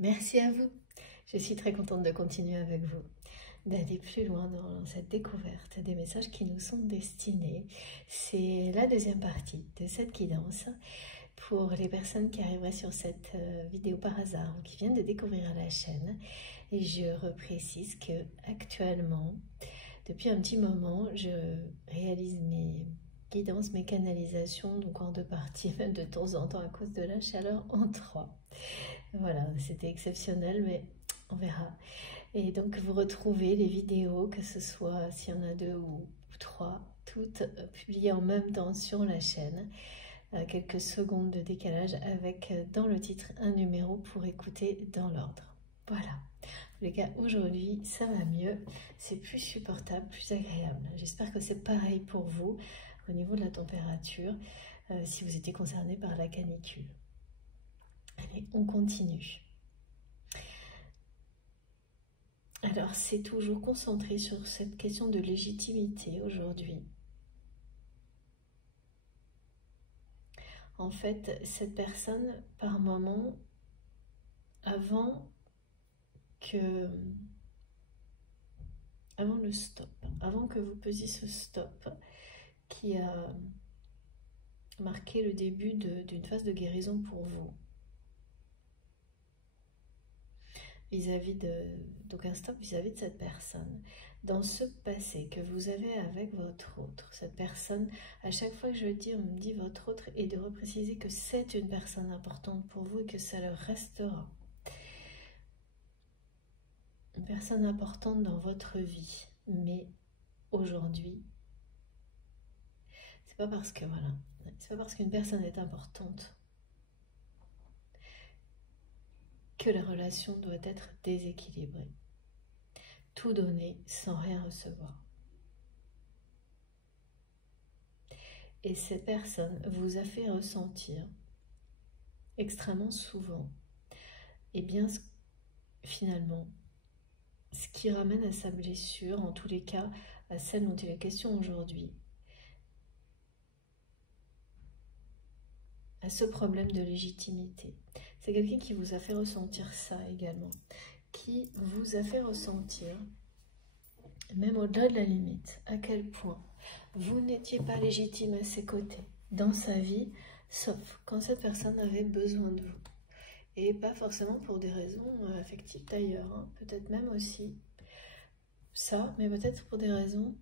Merci à vous. Je suis très contente de continuer avec vous, d'aller plus loin dans cette découverte des messages qui nous sont destinés. C'est la deuxième partie de cette guidance pour les personnes qui arriveraient sur cette vidéo par hasard ou qui viennent de découvrir la chaîne. Et je reprécise que actuellement, depuis un petit moment, je réalise mes guidances, mes canalisations, donc en 2 parties, même de temps en temps à cause de la chaleur, en 3. Voilà, c'était exceptionnel, mais on verra. Et donc vous retrouvez les vidéos, que ce soit s'il y en a 2 ou 3, toutes publiées en même temps sur la chaîne. Quelques secondes de décalage avec dans le titre un numéro pour écouter dans l'ordre. Voilà. En tous les cas, aujourd'hui, ça va mieux. C'est plus supportable, plus agréable. J'espère que c'est pareil pour vous au niveau de la température, si vous étiez concerné par la canicule. Allez, on continue. Alors, c'est toujours concentré sur cette question de légitimité aujourd'hui. En fait, cette personne, par moment, avant le stop, avant que vous pesiez ce stop qui a marqué le début d'une phase de guérison pour vous, donc un stop vis-à-vis de cette personne, dans ce passé que vous avez avec votre autre. Cette personne, à chaque fois que je dis, on me dit votre autre, et de repréciser que c'est une personne importante pour vous et que ça le restera. Une personne importante dans votre vie, mais aujourd'hui, c'est pas parce que voilà, c'est pas parce qu'une personne est importante que la relation doit être déséquilibrée. Tout donner sans rien recevoir. Et cette personne vous a fait ressentir extrêmement souvent, et bien finalement, ce qui ramène à sa blessure, en tous les cas à celle dont il est question aujourd'hui, à ce problème de légitimité. C'est quelqu'un qui vous a fait ressentir ça également, qui vous a fait ressentir, même au-delà de la limite, à quel point vous n'étiez pas légitime à ses côtés, dans sa vie, sauf quand cette personne avait besoin de vous. Et pas forcément pour des raisons affectives d'ailleurs, hein. Peut-être même aussi ça, mais peut-être pour des raisons,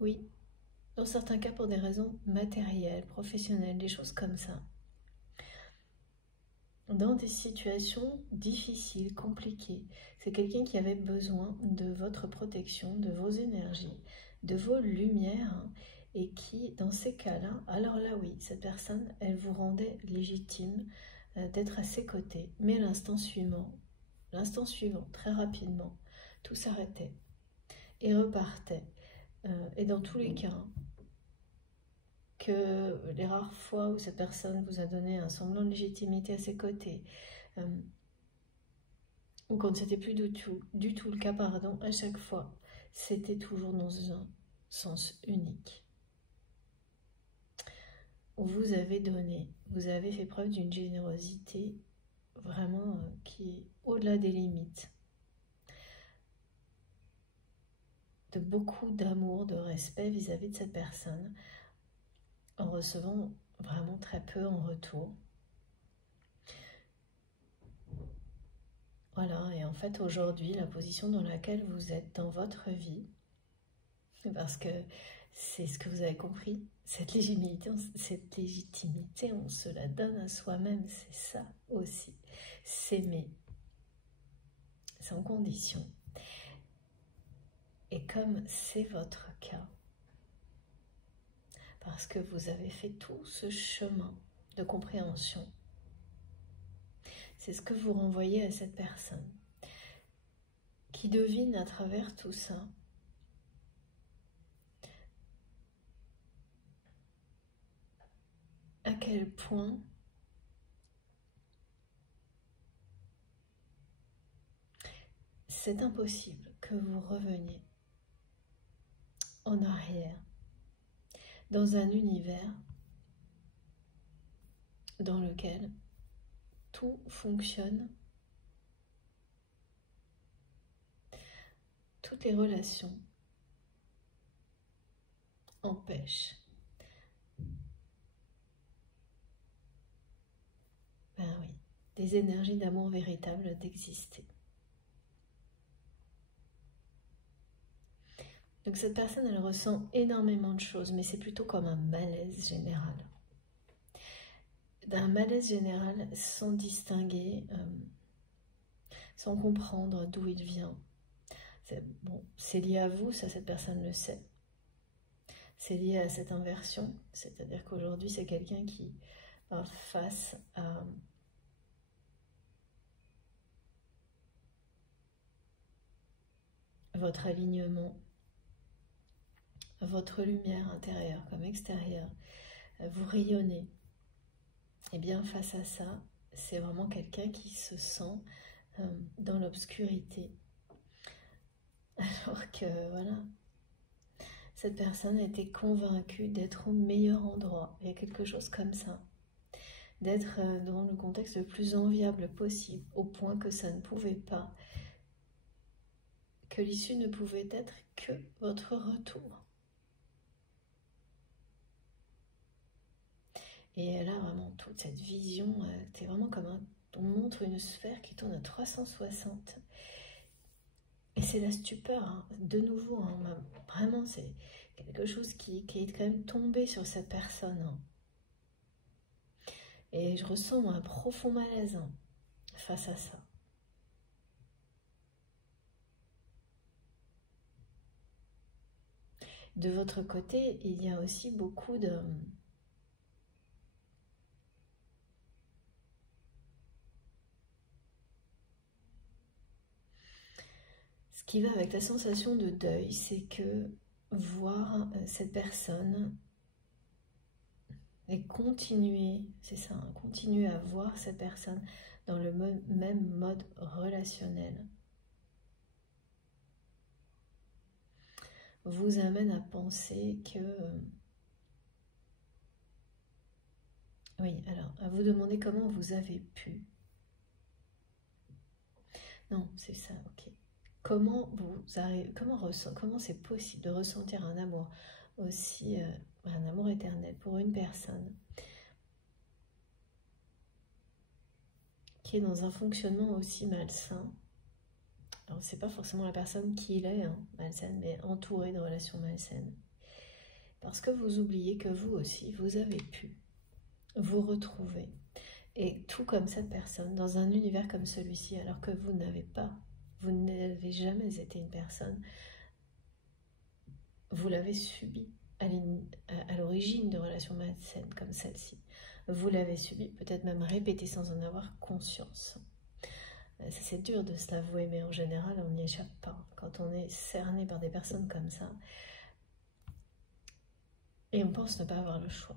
oui, dans certains cas pour des raisons matérielles, professionnelles, des choses comme ça. Dans des situations difficiles, compliquées, c'est quelqu'un qui avait besoin de votre protection, de vos énergies, de vos lumières, hein, et qui, dans ces cas-là, alors là oui, cette personne, elle vous rendait légitime d'être à ses côtés, mais l'instant suivant, très rapidement, tout s'arrêtait et repartait. Et dans tous les cas, que les rares fois où cette personne vous a donné un semblant de légitimité à ses côtés, ou quand c'était plus du tout le cas, pardon, à chaque fois, c'était toujours dans un sens unique. Vous avez donné, vous avez fait preuve d'une générosité vraiment qui est au-delà des limites, de beaucoup d'amour, de respect vis-à-vis de cette personne, en recevant vraiment très peu en retour. Voilà, et en fait aujourd'hui, la position dans laquelle vous êtes dans votre vie, parce que c'est ce que vous avez compris, cette légitimité, on se la donne à soi-même, c'est ça aussi, s'aimer, sans condition. Et comme c'est votre cas, parce que vous avez fait tout ce chemin de compréhension, c'est ce que vous renvoyez à cette personne qui devine à travers tout ça à quel point c'est impossible que vous reveniez en arrière dans un univers dans lequel tout fonctionne toutes les relations empêchent des énergies d'amour véritable d'exister. Donc cette personne, elle ressent énormément de choses, mais c'est plutôt comme un malaise général. D'un malaise général sans distinguer, sans comprendre d'où il vient. C'est lié à vous, ça cette personne le sait. C'est lié à cette inversion, c'est-à-dire qu'aujourd'hui c'est quelqu'un qui, face à votre alignement, votre lumière intérieure comme extérieure, vous rayonnez. Et bien face à ça, c'est vraiment quelqu'un qui se sent dans l'obscurité. Alors que voilà, cette personne était convaincue d'être au meilleur endroit. Il y a quelque chose comme ça. D'être dans le contexte le plus enviable possible, au point que ça ne pouvait pas, que l'issue ne pouvait être que votre retour. Et elle a vraiment toute cette vision, c'est vraiment comme on montre une sphère qui tourne à 360. Et c'est la stupeur, hein. De nouveau, hein, vraiment c'est quelque chose qui est quand même tombé sur cette personne. Hein. Et je ressens un profond malaise face à ça. De votre côté, il y a aussi beaucoup de... Ce qui va avec la sensation de deuil, c'est que voir cette personne et continuer, c'est ça, hein, continuer à voir cette personne dans le même mode relationnel vous amène à penser que... Oui, alors, à vous demander comment vous avez pu. Non, c'est ça, ok. Comment c'est possible de ressentir un amour aussi, un amour éternel pour une personne qui est dans un fonctionnement aussi malsain. Alors, c'est pas forcément la personne qui l'est, hein, malsaine, mais entourée de relations malsaines. Parce que vous oubliez que vous aussi, vous avez pu vous retrouver. Et tout comme cette personne, dans un univers comme celui-ci, alors que vous n'avez jamais été une personne, vous l'avez subi à l'origine de relations malsaines comme celle-ci. Vous l'avez subi, peut-être même répété sans en avoir conscience. C'est dur de se l'avouer, mais en général, on n'y échappe pas. Quand on est cerné par des personnes comme ça, et on pense ne pas avoir le choix.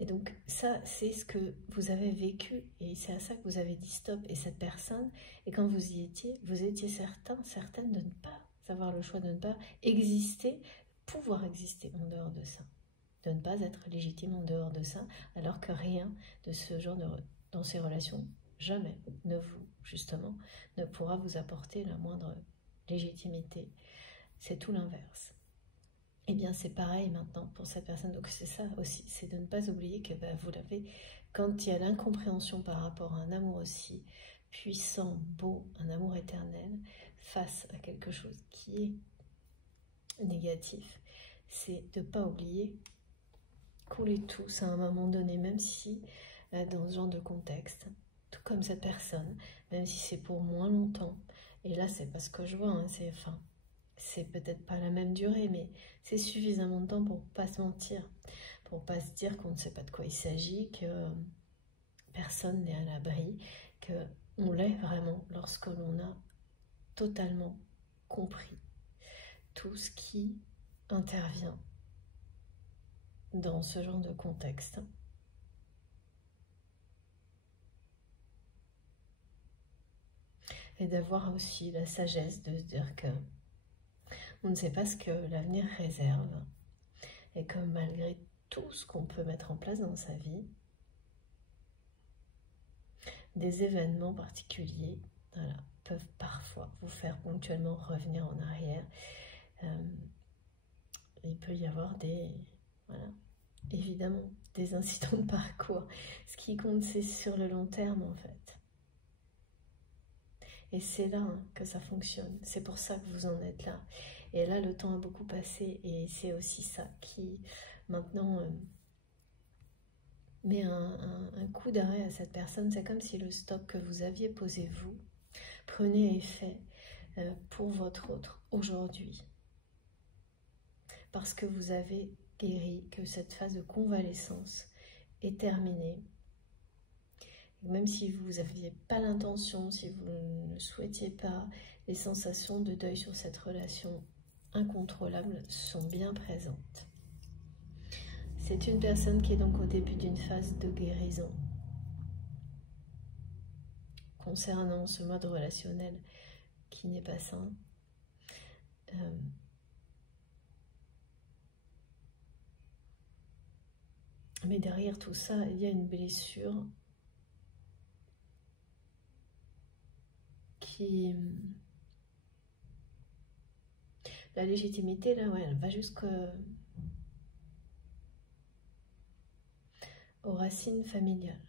Et donc ça, c'est ce que vous avez vécu, et c'est à ça que vous avez dit stop. Et cette personne, et quand vous y étiez, vous étiez certaine de ne pas avoir le choix, de ne pas exister, pouvoir exister en dehors de ça, de ne pas être légitime en dehors de ça, alors que rien de ce genre dans ces relations, jamais justement, ne pourra vous apporter la moindre légitimité. C'est tout l'inverse. Eh bien, c'est pareil maintenant pour cette personne. Donc, c'est ça aussi, c'est de ne pas oublier que vous l'avez, quand il y a l'incompréhension par rapport à un amour aussi puissant, beau, un amour éternel, face à quelque chose qui est négatif, c'est de ne pas oublier qu'on l'est tous à un moment donné, même si dans ce genre de contexte, tout comme cette personne, même si c'est pour moins longtemps, et là, c'est pas ce que je vois, hein, c'est peut-être pas la même durée, mais c'est suffisamment de temps pour pas se mentir, pour pas se dire qu'on ne sait pas de quoi il s'agit, que personne n'est à l'abri, qu'on l'est vraiment lorsque l'on a totalement compris tout ce qui intervient dans ce genre de contexte. Et d'avoir aussi la sagesse de se dire que on ne sait pas ce que l'avenir réserve et que malgré tout ce qu'on peut mettre en place dans sa vie, des événements particuliers peuvent parfois parfois vous faire ponctuellement revenir en arrière. Il peut y avoir voilà, évidemment des incidents de parcours. Ce qui compte, c'est sur le long terme en fait. Et c'est là que ça fonctionne. C'est pour ça que vous en êtes là. Et là, le temps a beaucoup passé et c'est aussi ça qui maintenant met un coup d'arrêt à cette personne. C'est comme si le stop que vous aviez posé vous prenait effet pour votre autre aujourd'hui. Parce que vous avez guéri, que cette phase de convalescence est terminée. Et même si vous n'aviez pas l'intention, si vous ne souhaitiez pas, les sensations de deuil sur cette relation incontrôlable sont bien présentes. C'est une personne qui est donc au début d'une phase de guérison concernant ce mode relationnel qui n'est pas sain. Mais derrière tout ça, il y a une blessure qui... La légitimité, là, ouais, elle va jusqu'aux racines familiales.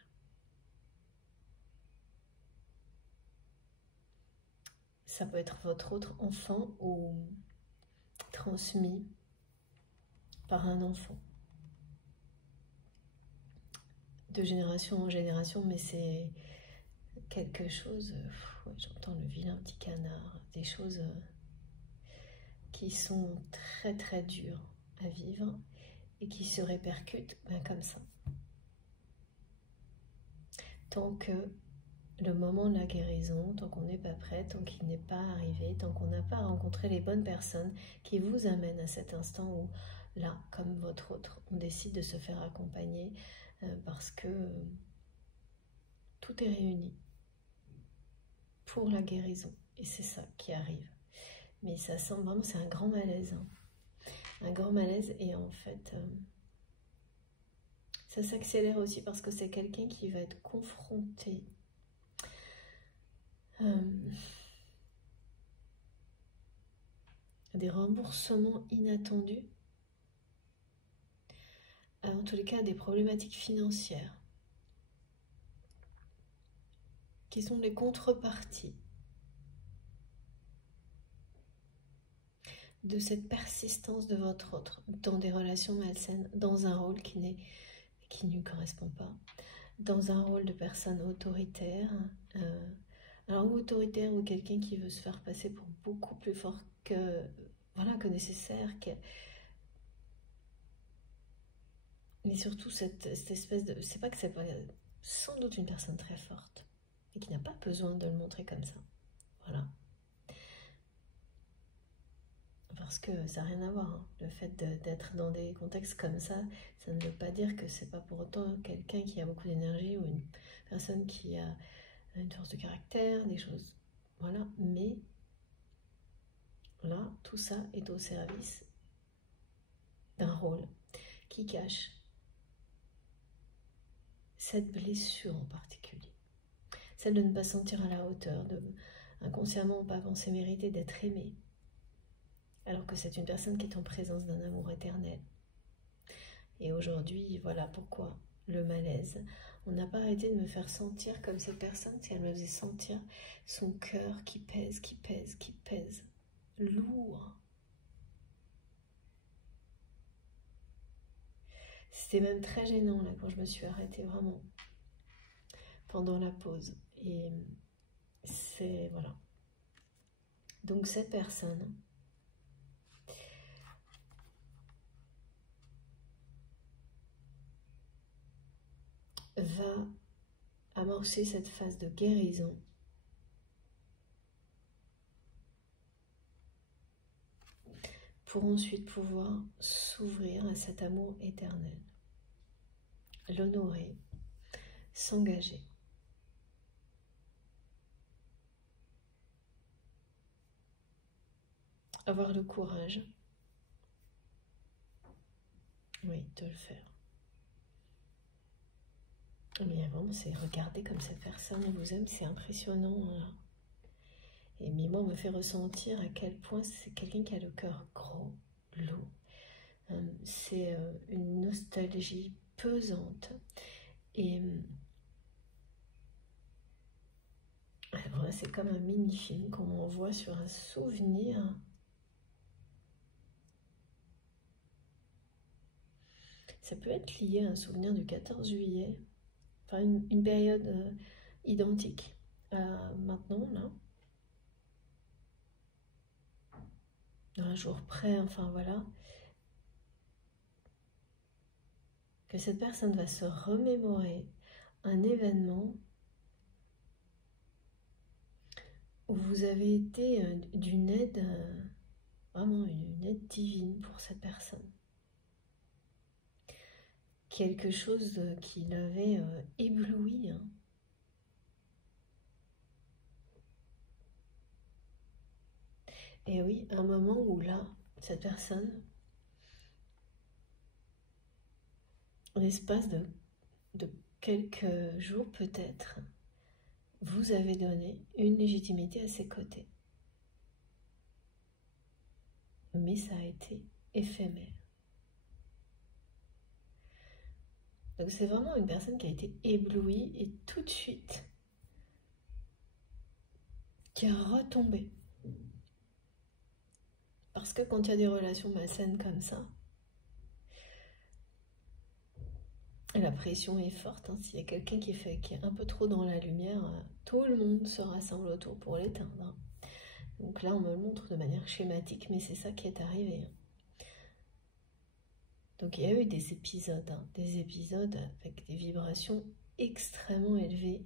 Ça peut être votre autre enfant ou transmis par un enfant. De génération en génération, mais c'est quelque chose... J'entends le vilain petit canard, des choses qui sont très très dures à vivre et qui se répercutent comme ça. Tant que le moment de la guérison, tant qu'on n'est pas prêt, tant qu'il n'est pas arrivé, tant qu'on n'a pas rencontré les bonnes personnes qui vous amènent à cet instant où, là, comme votre autre, on décide de se faire accompagner parce que tout est réuni pour la guérison. Et c'est ça qui arrive. Mais ça semble vraiment, c'est un grand malaise. Hein. Un grand malaise et en fait, ça s'accélère aussi parce que c'est quelqu'un qui va être confronté des remboursements inattendus, en tous les cas des problématiques financières, qui sont les contreparties de cette persistance de votre autre dans des relations malsaines, dans un rôle qui ne lui correspond pas, dans un rôle de personne autoritaire, alors ou autoritaire ou quelqu'un qui veut se faire passer pour beaucoup plus fort que nécessaire, mais surtout cette espèce de... C'est pas que c'est pas sans doute une personne très forte et qui n'a pas besoin de le montrer comme ça. Voilà. Parce que ça n'a rien à voir. Hein. Le fait d'être dans des contextes comme ça ne veut pas dire que c'est pas pour autant quelqu'un qui a beaucoup d'énergie ou une personne qui a une force de caractère, des choses. Voilà. Mais là, tout ça est au service d'un rôle qui cache cette blessure en particulier. Celle de ne pas se sentir à la hauteur, de inconsciemment pas penser mériter d'être aimé. Alors que c'est une personne qui est en présence d'un amour éternel. Et aujourd'hui, voilà pourquoi le malaise. On n'a pas arrêté de me faire sentir comme cette personne, si elle me faisait sentir son cœur qui pèse, qui pèse, qui pèse, lourd. C'était même très gênant là quand je me suis arrêtée vraiment pendant la pause. Et c'est... voilà. Donc cette personne... va amorcer cette phase de guérison pour ensuite pouvoir s'ouvrir à cet amour éternel, l'honorer, s'engager. Avoir le courage, oui, de le faire. Mais vraiment, c'est regarder comme cette personne vous aime, c'est impressionnant. Hein. Et Mimo me fait ressentir à quel point c'est quelqu'un qui a le cœur gros, lourd. C'est une nostalgie pesante. Et voilà, c'est comme un mini-film qu'on envoie sur un souvenir. Ça peut être lié à un souvenir du 14 juillet, enfin une période identique à maintenant, là. Un jour près, enfin voilà. Que cette personne va se remémorer un événement où vous avez été d'une aide, vraiment une aide divine pour cette personne. Quelque chose qui l'avait ébloui. Hein. Et oui, un moment où là, cette personne, en l'espace de quelques jours peut-être, vous avez donné une légitimité à ses côtés. Mais ça a été éphémère. Donc c'est vraiment une personne qui a été éblouie et tout de suite qui a retombé. Parce que quand il y a des relations malsaines comme ça, la pression est forte. Hein. S'il y a quelqu'un qui est un peu trop dans la lumière, tout le monde se rassemble autour pour l'éteindre. Hein. Donc là, on me le montre de manière schématique, mais c'est ça qui est arrivé. Hein. Donc il y a eu des épisodes avec des vibrations extrêmement élevées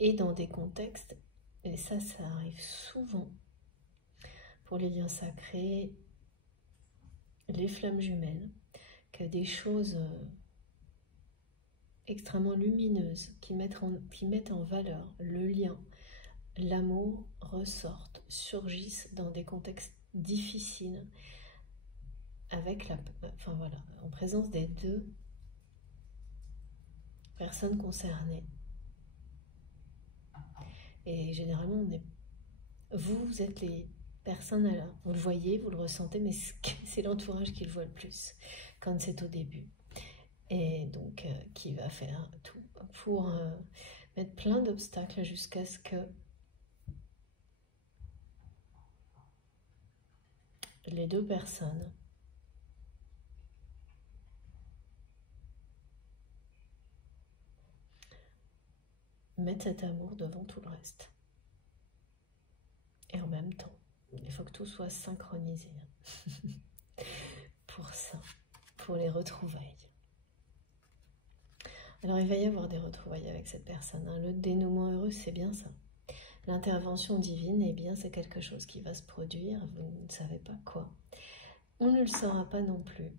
et dans des contextes, et ça arrive souvent pour les liens sacrés, les flammes jumelles, que des choses extrêmement lumineuses qui mettent en valeur le lien, l'amour ressortent, surgissent dans des contextes difficiles avec en présence des deux personnes concernées. Et généralement, vous êtes les personnes là. Vous le voyez, vous le ressentez, mais c'est l'entourage qui le voit le plus quand c'est au début. Et donc, qui va faire tout pour mettre plein d'obstacles jusqu'à ce que les deux personnes mettent cet amour devant tout le reste. Et en même temps, il faut que tout soit synchronisé pour ça, pour les retrouvailles. Alors il va y avoir des retrouvailles avec cette personne. Hein. Le dénouement heureux, c'est bien ça. L'intervention divine, eh bien, c'est quelque chose qui va se produire. Vous ne savez pas quoi. On ne le saura pas non plus.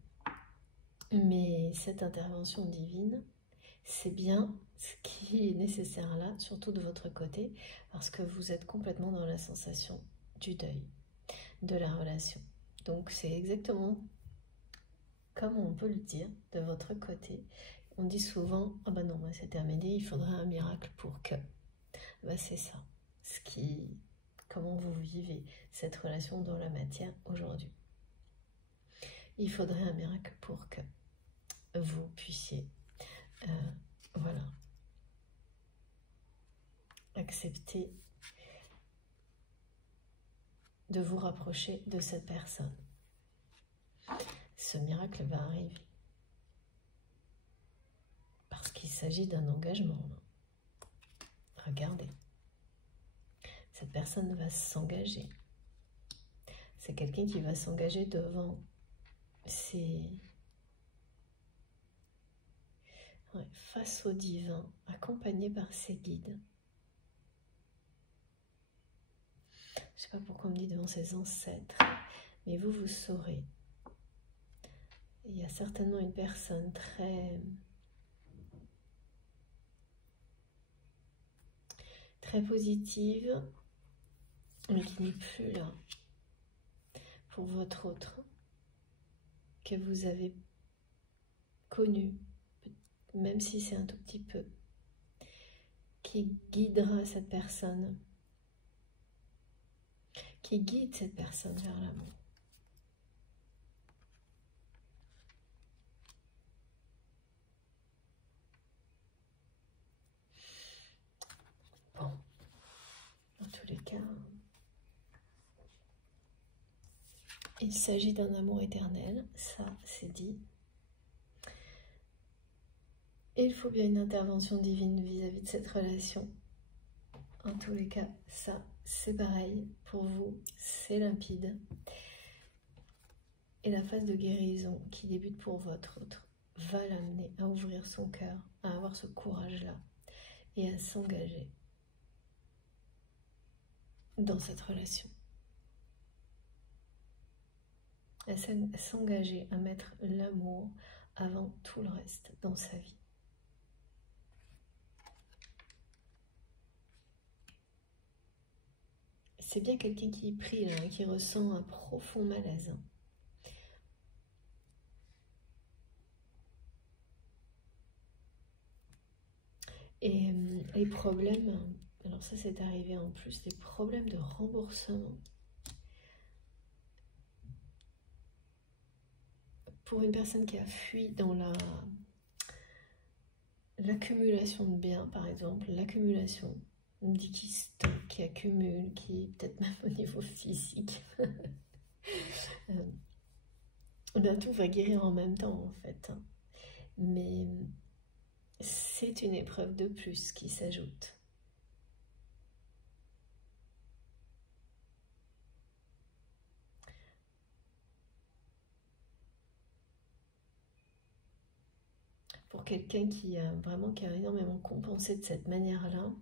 Mais cette intervention divine, c'est bien ce qui est nécessaire là, surtout de votre côté, parce que vous êtes complètement dans la sensation du deuil, de la relation. Donc c'est exactement comme on peut le dire de votre côté. On dit souvent, ah ben non, c'est terminé, il faudrait un miracle pour que. Ben c'est ça, comment vous vivez cette relation dans la matière aujourd'hui. Il faudrait un miracle pour que vous puissiez, voilà, accepter de vous rapprocher de cette personne. Ce miracle va arriver. Parce qu'il s'agit d'un engagement. Regardez. Cette personne va s'engager. C'est quelqu'un qui va s'engager devant face au divin, accompagné par ses guides. Je ne sais pas pourquoi on me dit devant ses ancêtres, mais vous saurez. Il y a certainement une personne très positive, mais qui n'est plus là pour votre autre, que vous avez connu, même si c'est un tout petit peu, qui guidera cette personne qui guide cette personne vers l'amour. Bon, dans tous les cas, il s'agit d'un amour éternel, ça c'est dit. Et il faut bien une intervention divine vis-à-vis de cette relation. En tous les cas, ça c'est pareil pour vous, c'est limpide. Et la phase de guérison qui débute pour votre autre va l'amener à ouvrir son cœur, à avoir ce courage-là et à s'engager dans cette relation. À s'engager à mettre l'amour avant tout le reste dans sa vie. C'est bien quelqu'un qui prie là, qui ressent un profond malaise. Et les problèmes, alors ça c'est arrivé en plus, les problèmes de remboursement. Pour une personne qui a fui dans l'accumulation de biens, par exemple, l'accumulation, on dit qui stocke, qui accumule, qui peut-être même au niveau physique. Tout va guérir en même temps en fait. Mais c'est une épreuve de plus qui s'ajoute. Pour quelqu'un qui a énormément compensé de cette manière-là,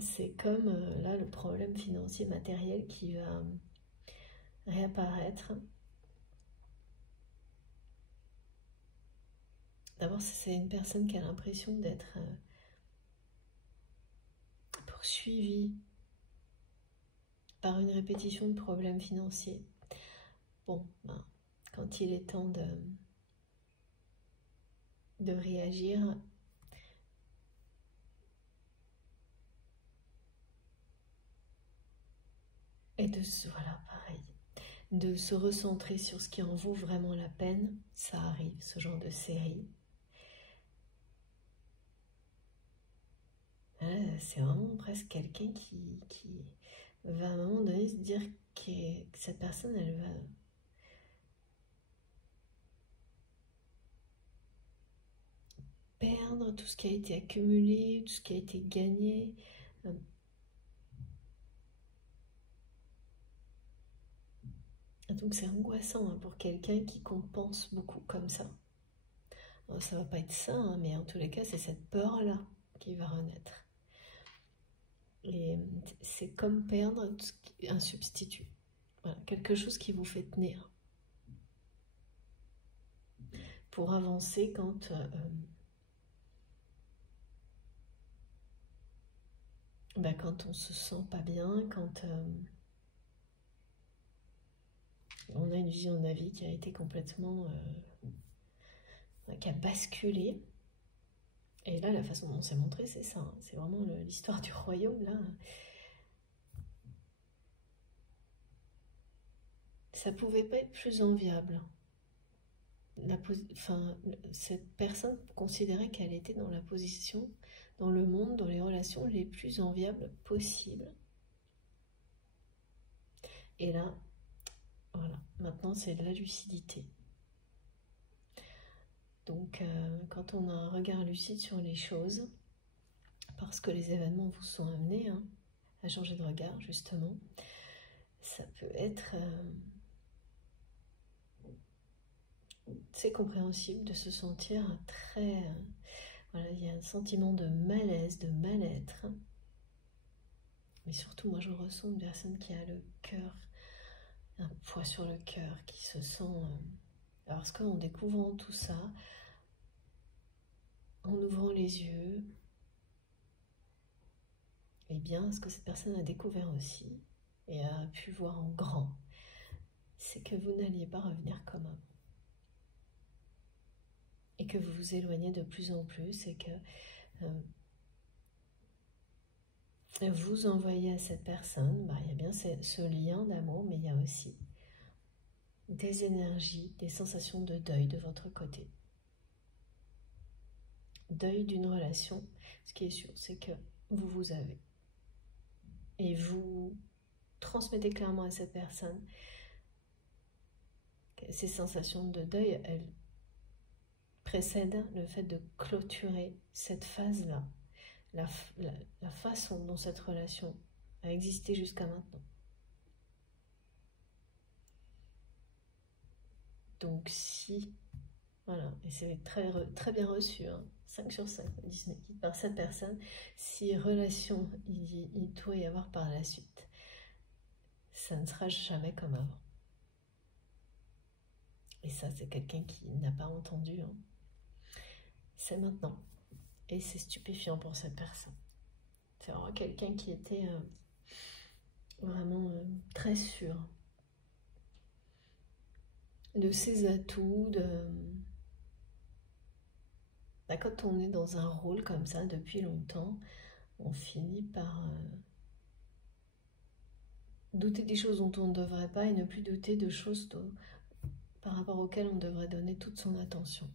c'est comme là le problème financier matériel qui va réapparaître. D'abord, c'est une personne qui a l'impression d'être poursuivie par une répétition de problèmes financiers. Bon, ben, quand il est temps de réagir, et voilà, pareil, de se recentrer sur ce qui en vaut vraiment la peine, ça arrive, ce genre de série. C'est vraiment presque quelqu'un qui va à un moment donné se dire que cette personne, elle va perdre tout ce qui a été accumulé, tout ce qui a été gagné. Donc c'est angoissant hein, pour quelqu'un qui compense beaucoup comme ça. Alors, ça va pas être ça, hein, mais en tous les cas, c'est cette peur-là qui va renaître. Et c'est comme perdre un substitut. Voilà, quelque chose qui vous fait tenir. Pour avancer quand quand on se sent pas bien, quand on a une vision de la vie qui a été complètement... qui a basculé. Et là, la façon dont c'est montré, c'est ça. Hein. C'est vraiment l'histoire du royaume, là. Ça pouvait pas être plus enviable. Cette personne considérait qu'elle était dans la position, dans le monde, dans les relations les plus enviables possibles. Et là, voilà, maintenant c'est de la lucidité. Donc, quand on a un regard lucide sur les choses, parce que les événements vous sont amenés hein, à changer de regard, justement, ça peut être... c'est compréhensible de se sentir très... voilà, il y a un sentiment de malaise, de mal-être. Mais surtout, moi, je ressens une personne qui a le cœur, un poids sur le cœur, qui se sent... parce qu'en découvrant tout ça, en ouvrant les yeux, eh bien, ce que cette personne a découvert aussi, et a pu voir en grand, c'est que vous n'alliez pas revenir comme avant. Et que vous vous éloignez de plus en plus, et que vous envoyez à cette personne, il y a bien ce lien d'amour, mais il y a aussi des énergies, des sensations de deuil de votre côté. Deuil d'une relation, ce qui est sûr, c'est que vous avez. Et vous transmettez clairement à cette personne que ces sensations de deuil, elles précèdent le fait de clôturer cette phase-là, la façon dont cette relation a existé jusqu'à maintenant. Donc si, voilà, et c'est très bien reçu, 5 sur 5, Disney, par cette personne, si relation il doit y avoir par la suite, ça ne sera jamais comme avant. Et ça, c'est quelqu'un qui n'a pas entendu. C'est maintenant. Et c'est stupéfiant pour cette personne. C'est vraiment quelqu'un qui était vraiment très sûr de ses atouts, quand on est dans un rôle comme ça depuis longtemps, on finit par douter des choses dont on ne devrait pas et ne plus douter de choses par rapport auxquelles on devrait donner toute son attention.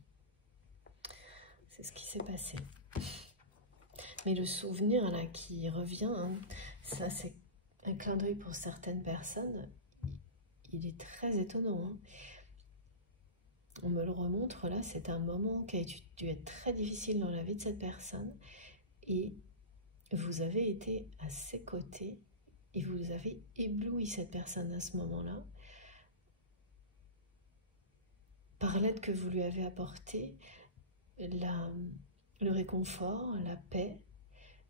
C'est ce qui s'est passé. Mais le souvenir là qui revient, ça c'est un clin d'œil pour certaines personnes, il est très étonnant. On me le remontre là, c'est un moment qui a dû être très difficile dans la vie de cette personne et vous avez été à ses côtés et vous avez ébloui cette personne à ce moment-là par l'aide que vous lui avez apportée, le réconfort, la paix.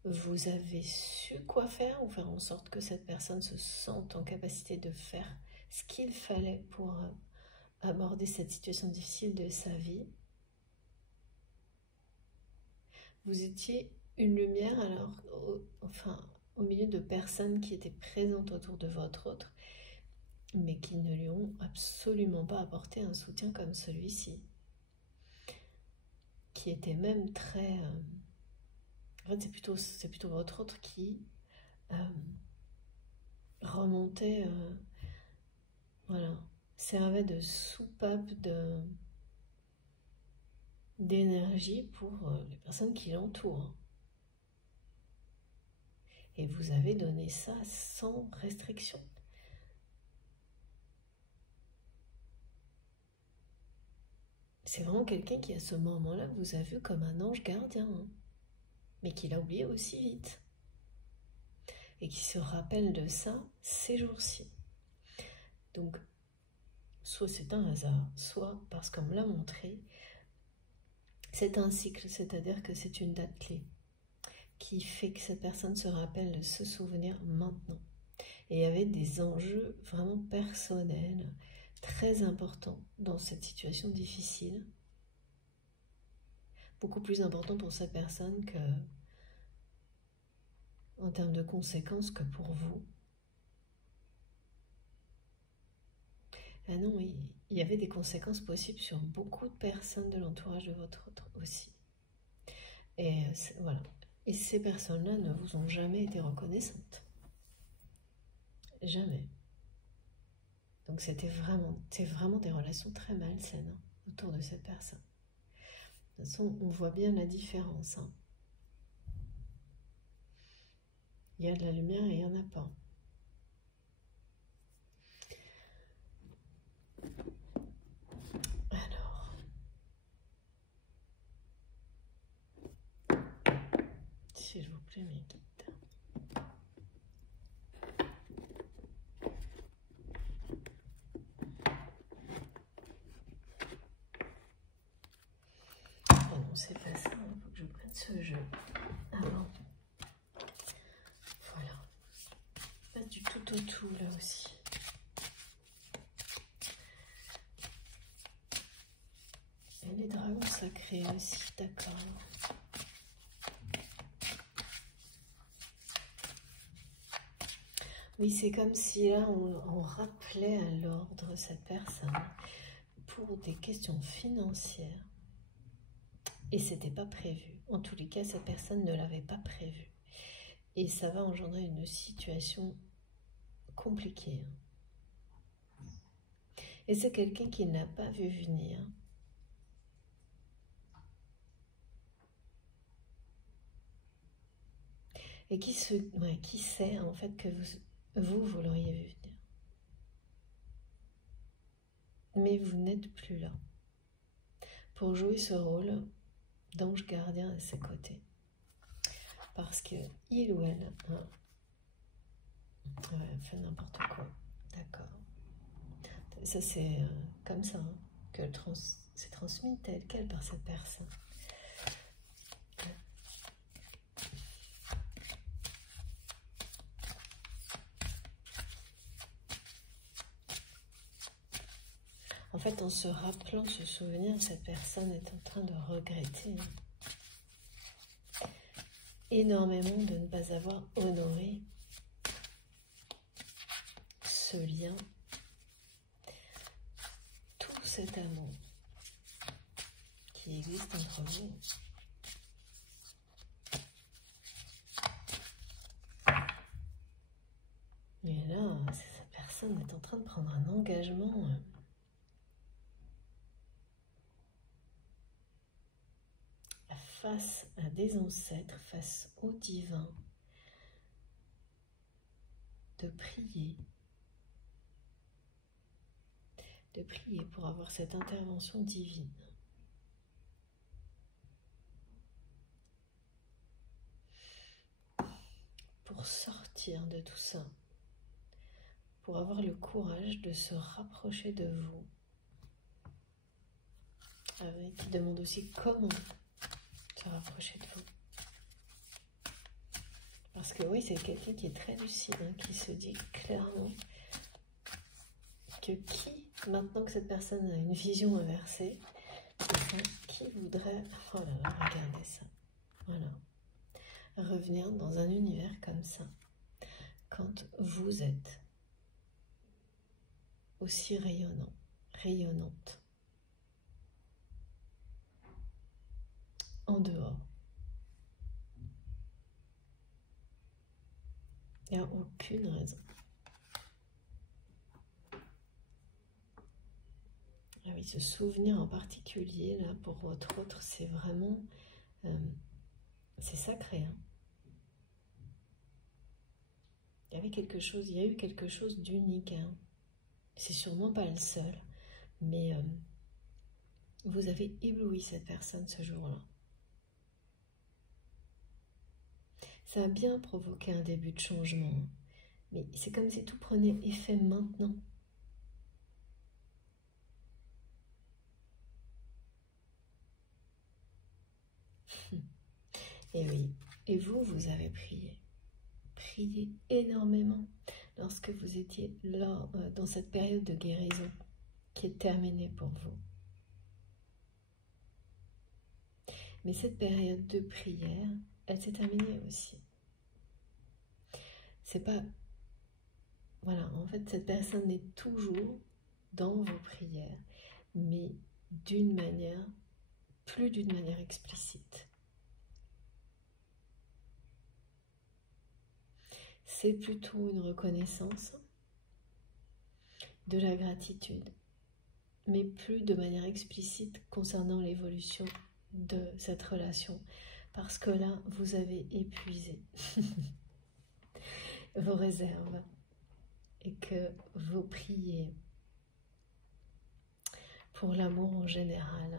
Vous avez su quoi faire ou faire en sorte que cette personne se sente en capacité de faire ce qu'il fallait pour aborder cette situation difficile de sa vie. Vous étiez une lumière alors, au milieu de personnes qui étaient présentes autour de votre autre, mais qui ne lui ont absolument pas apporté un soutien comme celui-ci, qui était même très... en fait, c'est plutôt votre autre qui remontait, voilà, servait de soupape d'énergie pour les personnes qui l'entourent. Et vous avez donné ça sans restriction. C'est vraiment quelqu'un qui, à ce moment-là, vous a vu comme un ange gardien, mais qui l'a oublié aussi vite. Et qui se rappelle de ça ces jours-ci. Donc, soit c'est un hasard, soit parce qu'on me l'a montré, c'est un cycle, c'est-à-dire que c'est une date clé qui fait que cette personne se rappelle de ce souvenir maintenant. Et il y avait des enjeux vraiment personnels, très importants dans cette situation difficile. Beaucoup plus importants pour cette personne que, en termes de conséquences, que pour vous. Ah non, il y avait des conséquences possibles sur beaucoup de personnes de l'entourage de votre autre aussi. Et voilà. Et ces personnes-là ne vous ont jamais été reconnaissantes. Jamais. Donc c'est vraiment des relations très malsaines autour de cette personne. De toute façon, on voit bien la différence. Il y a de la lumière et il n'y en a pas. Alors, s'il vous plaît, mes guides. C'est pas ça, il faut que je prenne ce jeu avant. Voilà. Pas du tout au tout là aussi. Et les dragons sacrés aussi, d'accord. Oui, c'est comme si là on rappelait à l'ordre cette personne pour des questions financières. Et c'était pas prévu. En tous les cas, cette personne ne l'avait pas prévu. Et ça va engendrer une situation compliquée. Et c'est quelqu'un qui n'a pas vu venir. Et qui sait en fait que vous l'auriez vu venir. Mais vous n'êtes plus là pour jouer ce rôle d'ange gardien à ses côtés. Parce que il ou elle fait n'importe quoi. D'accord. Ça c'est comme ça que c'est transmis tel quel par cette personne. En fait, en se rappelant ce souvenir, cette personne est en train de regretter énormément de ne pas avoir honoré ce lien, tout cet amour qui existe entre vous. Et là, cette personne est en train de prendre un engagement face à des ancêtres, face au divin, de prier pour avoir cette intervention divine. Pour sortir de tout ça, pour avoir le courage de se rapprocher de vous. Qui demande aussi comment se rapprocher de vous. Parce que oui, c'est quelqu'un qui est très lucide, qui se dit clairement que maintenant que cette personne a une vision inversée, qui voudrait, oh là là, regardez ça, voilà, revenir dans un univers comme ça, quand vous êtes aussi rayonnante, en dehors. Il n'y a aucune raison. Ah oui, ce souvenir en particulier, là, pour votre autre, c'est vraiment... c'est sacré. Il y a eu quelque chose d'unique. C'est sûrement pas le seul, mais vous avez ébloui cette personne ce jour-là. Ça a bien provoqué un début de changement, mais c'est comme si tout prenait effet maintenant. Et oui, et vous avez prié énormément lorsque vous étiez là, dans cette période de guérison qui est terminée pour vous. Mais cette période de prière, elle s'est terminée aussi. C'est pas... Voilà, en fait, cette personne est toujours dans vos prières, mais plus d'une manière explicite. C'est plutôt une reconnaissance, de la gratitude, mais plus de manière explicite concernant l'évolution de cette relation, parce que là, vous avez épuisé vos réserves et que vous priez pour l'amour en général,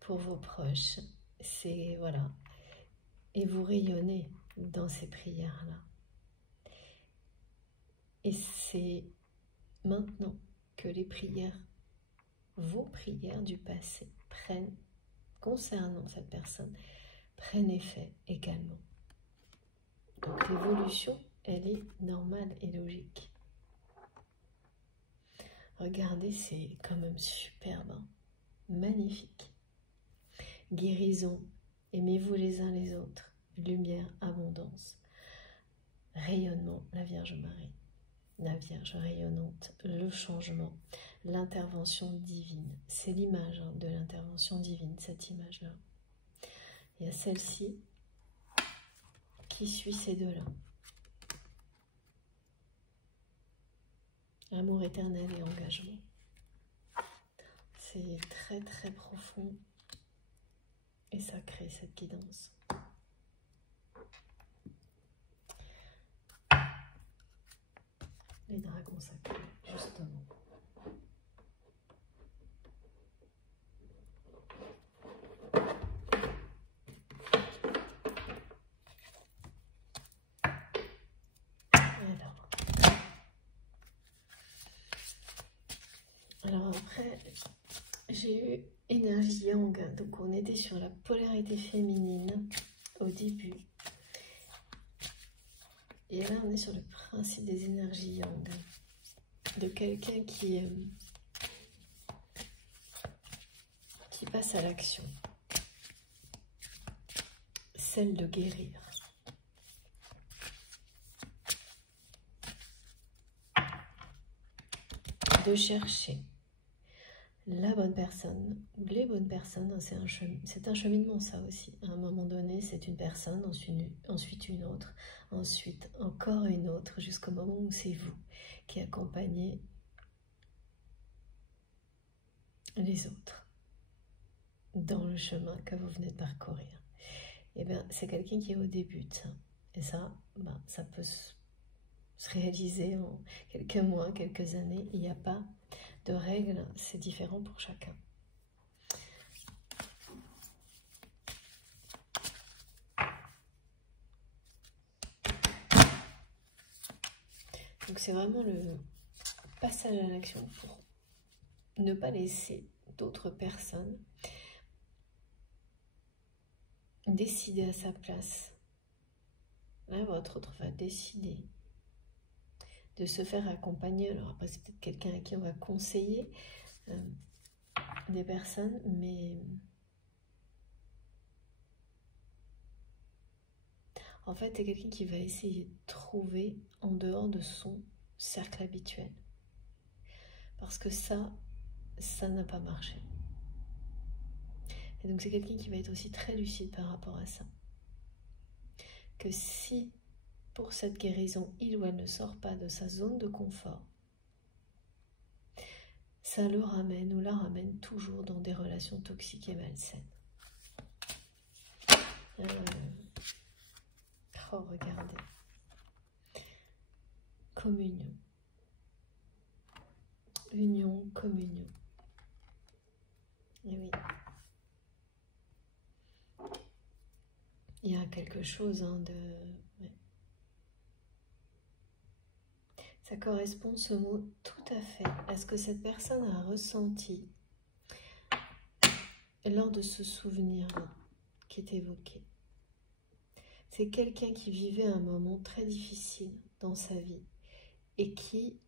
pour vos proches, c'est voilà, et vous rayonnez dans ces prières-là. Et c'est maintenant que les prières, vos prières du passé concernant cette personne, prennent effet également. Donc l'évolution, elle est normale et logique. Regardez, c'est quand même superbe, magnifique. Guérison, aimez-vous les uns les autres, lumière, abondance, rayonnement, la Vierge Marie, la Vierge rayonnante, le changement, l'intervention divine. C'est l'image de l'intervention divine, cette image-là. Il y a celle-ci, qui suit ces deux-là. Amour éternel et engagement. C'est très très profond et sacré cette guidance. Les dragons sacrés, justement. Alors après, j'ai eu énergie yang, donc on était sur la polarité féminine au début. Et là, on est sur le principe des énergies yang, de quelqu'un qui passe à l'action, celle de guérir. De chercher la bonne personne ou les bonnes personnes, c'est un cheminement ça aussi. À un moment donné, c'est une personne, ensuite une autre, ensuite encore une autre, jusqu'au moment où c'est vous qui accompagnez les autres dans le chemin que vous venez de parcourir. Et bien, c'est quelqu'un qui est au début de ça. Et ça, ben, ça peut se réaliser en quelques mois, quelques années. Il n'y a pas de règles, c'est différent pour chacun. Donc c'est vraiment le passage à l'action pour ne pas laisser d'autres personnes décider à sa place. Là, votre autre va décider de se faire accompagner. Alors après, c'est peut-être quelqu'un à qui on va conseiller des personnes, mais en fait, c'est quelqu'un qui va essayer de trouver en dehors de son cercle habituel. Parce que ça n'a pas marché. Et donc, c'est quelqu'un qui va être aussi très lucide par rapport à ça. Que si, pour cette guérison, il ou elle ne sort pas de sa zone de confort, ça le ramène ou la ramène toujours dans des relations toxiques et malsaines. Oh, regardez. Communion. Union, communion. Et oui. Il y a quelque chose de... Ouais. Ça correspond, ce mot, tout à fait à ce que cette personne a ressenti lors de ce souvenir-là qui est évoqué. C'est quelqu'un qui vivait un moment très difficile dans sa vie et qui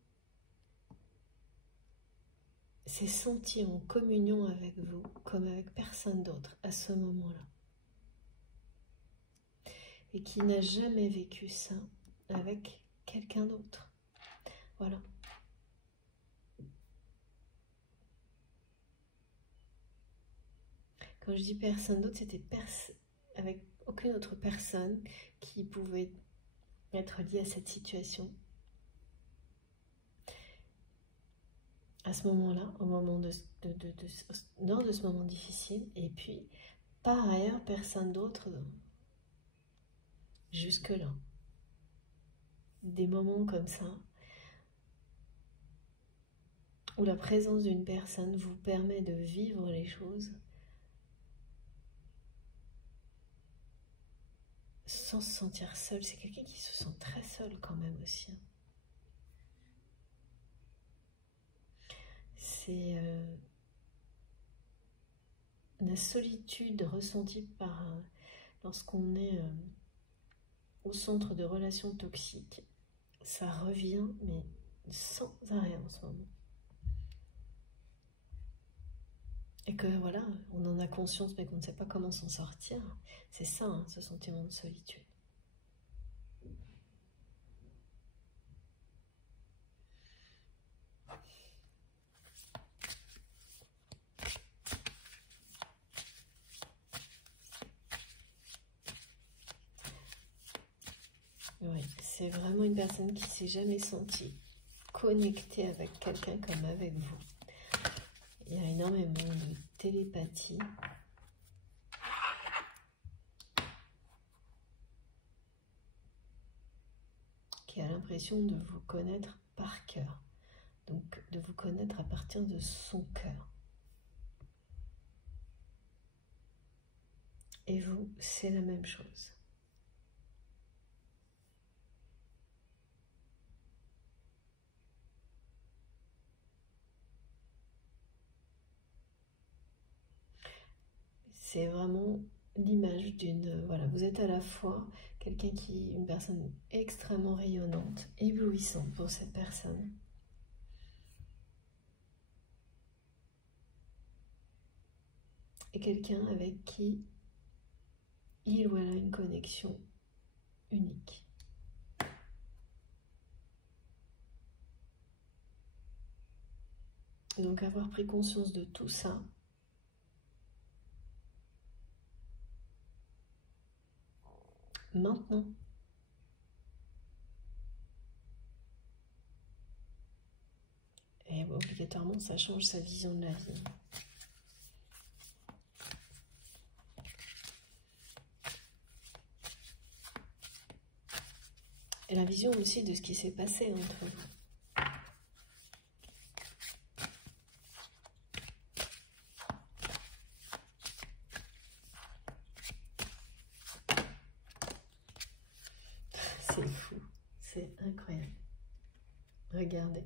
s'est senti en communion avec vous comme avec personne d'autre à ce moment-là. Et qui n'a jamais vécu ça avec quelqu'un d'autre. Voilà. Quand je dis personne d'autre, c'était avec aucune autre personne qui pouvait être liée à cette situation. À ce moment-là, au moment lors de ce moment difficile, et puis par ailleurs, personne d'autre jusque-là. Des moments comme ça, où la présence d'une personne vous permet de vivre les choses sans se sentir seul. C'est quelqu'un qui se sent très seul quand même aussi. C'est la solitude ressentie lorsqu'on est au centre de relations toxiques. Ça revient, mais sans arrêt en ce moment. Et que voilà, on en a conscience, mais qu'on ne sait pas comment s'en sortir. C'est ça, hein, ce sentiment de solitude. Oui, c'est vraiment une personne qui s'est jamais sentie connectée avec quelqu'un comme avec vous. Il y a énormément de télépathie. Qui a l'impression de vous connaître par cœur. Donc de vous connaître à partir de son cœur. Et vous, c'est la même chose. C'est vraiment l'image d'une... Voilà, vous êtes à la fois une personne extrêmement rayonnante, éblouissante pour cette personne. Et quelqu'un avec qui il ou elle a une connexion unique. Donc avoir pris conscience de tout ça, maintenant, et obligatoirement ça change sa vision de la vie. Et la vision aussi de ce qui s'est passé entre vous. C'est fou, c'est incroyable. Regardez.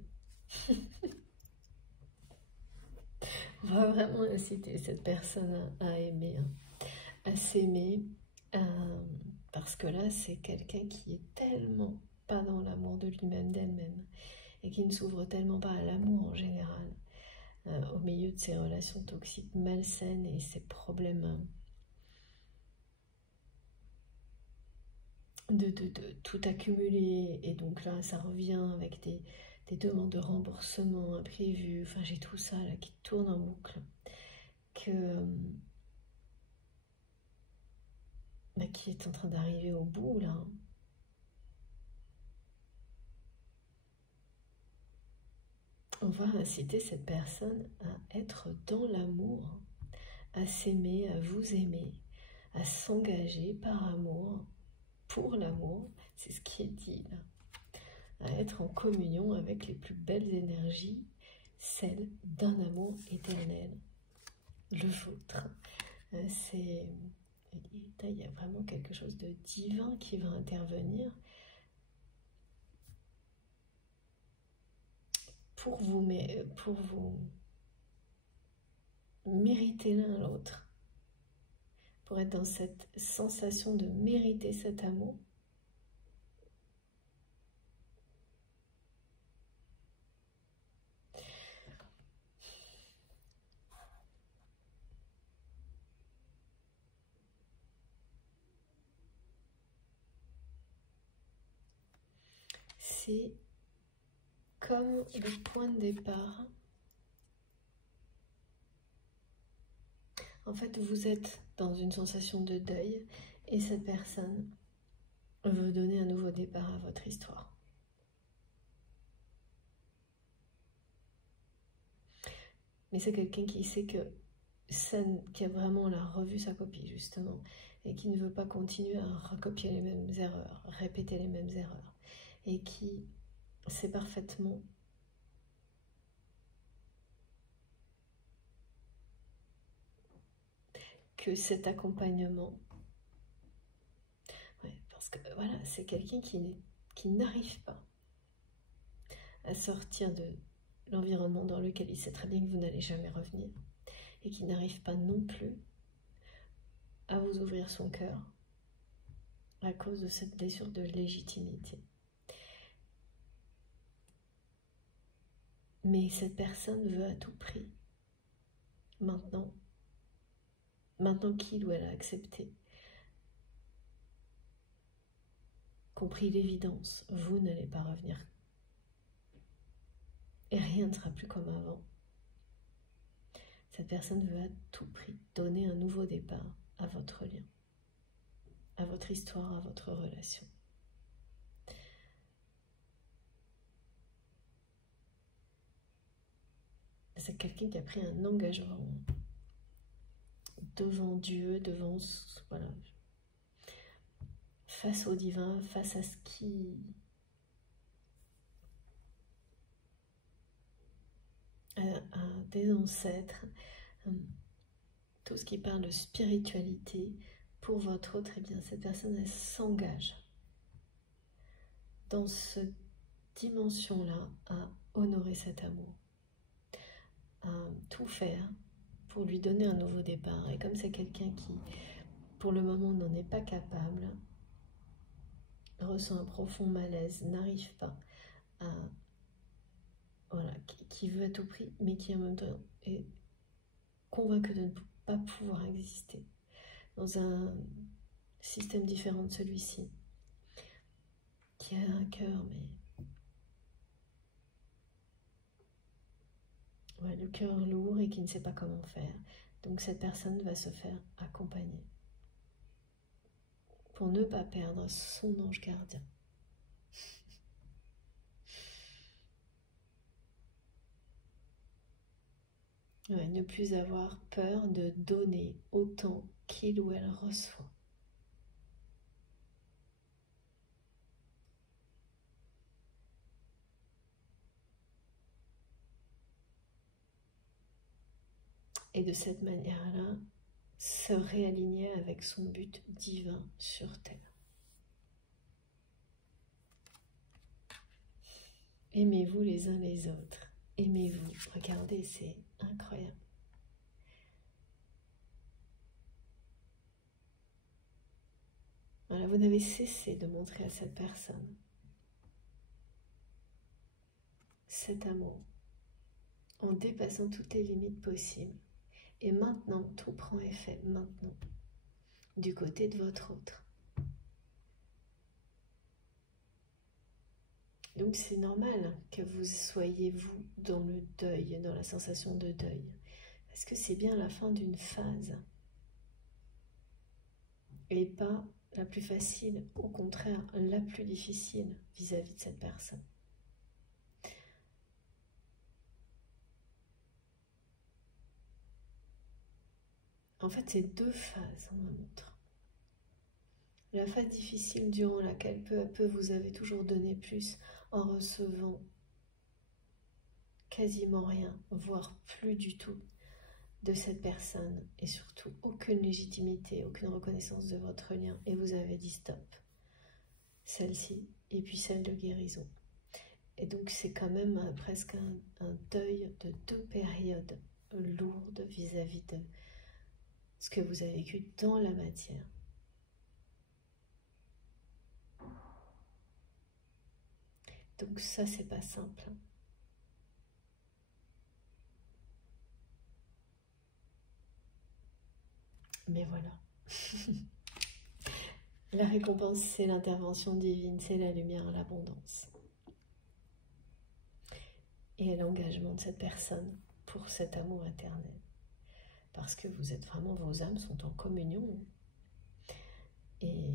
On va vraiment inciter cette personne à aimer, à s'aimer, parce que là, c'est quelqu'un qui est tellement pas dans l'amour de lui-même, d'elle-même, et qui ne s'ouvre tellement pas à l'amour en général, au milieu de ses relations toxiques malsaines et ses problèmes de tout accumuler. Et donc là, ça revient avec des demandes de remboursement imprévues. Enfin, j'ai tout ça là qui tourne en boucle. Qui est en train d'arriver au bout là. On va inciter cette personne à être dans l'amour, à s'aimer, à vous aimer, à s'engager par amour, pour l'amour, c'est ce qui est dit là, à être en communion avec les plus belles énergies, celles d'un amour éternel, le vôtre. Il y a vraiment quelque chose de divin qui va intervenir pour vous mériter l'un l'autre, pour être dans cette sensation de mériter cet amour. C'est comme le point de départ. En fait, vous êtes dans une sensation de deuil et cette personne veut donner un nouveau départ à votre histoire. Mais c'est quelqu'un qui sait qui a vraiment revu sa copie justement et qui ne veut pas continuer à recopier les mêmes erreurs, répéter les mêmes erreurs et qui sait parfaitement que cet accompagnement, parce que voilà, c'est quelqu'un qui n'arrive pas à sortir de l'environnement dans lequel il sait très bien que vous n'allez jamais revenir et qui n'arrive pas non plus à vous ouvrir son cœur à cause de cette blessure de légitimité. Mais cette personne veut à tout prix, maintenant qu'il ou elle a accepté, compris l'évidence, vous n'allez pas revenir. Et rien ne sera plus comme avant. Cette personne veut à tout prix donner un nouveau départ à votre lien, à votre histoire, à votre relation. c'est quelqu'un qui a pris un engagement devant Dieu, devant, voilà, face au divin, face à ce qui... à des ancêtres, tout ce qui parle de spiritualité, pour votre autre, et bien cette personne, elle s'engage dans cette dimension-là à honorer cet amour, à tout faire pour lui donner un nouveau départ. Et comme c'est quelqu'un qui, pour le moment, n'en est pas capable, ressent un profond malaise, n'arrive pas à... Voilà, qui veut à tout prix, mais qui en même temps est convaincu de ne pas pouvoir exister dans un système différent de celui-ci, qui a un cœur, mais ouais, le cœur lourd et qui ne sait pas comment faire. Donc cette personne va se faire accompagner pour ne pas perdre son ange gardien. Ouais, ne plus avoir peur de donner autant qu'il ou elle reçoit. Et de cette manière-là, se réaligner avec son but divin sur Terre. Aimez-vous les uns les autres. Aimez-vous. Regardez, c'est incroyable. Voilà, vous n'avez cessé de montrer à cette personne cet amour en dépassant toutes les limites possibles. Et maintenant, tout prend effet, maintenant, du côté de votre autre. Donc c'est normal que vous soyez, vous, dans le deuil, dans la sensation de deuil. Parce que c'est bien la fin d'une phase. Et pas la plus facile, au contraire, la plus difficile vis-à-vis de cette personne. En fait, c'est deux phases, on me montre. La phase difficile durant laquelle peu à peu vous avez toujours donné plus en recevant quasiment rien, voire plus du tout de cette personne et surtout aucune légitimité, aucune reconnaissance de votre lien et vous avez dit stop. Celle-ci et puis celle de guérison. Et donc c'est quand même presque un deuil de deux périodes lourdes vis-à-vis de ce que vous avez vécu dans la matière. Donc ça, c'est pas simple. Mais voilà. La récompense, c'est l'intervention divine, c'est la lumière, l'abondance. Et l'engagement de cette personne pour cet amour éternel. Parce que vous êtes vraiment, vos âmes sont en communion. Et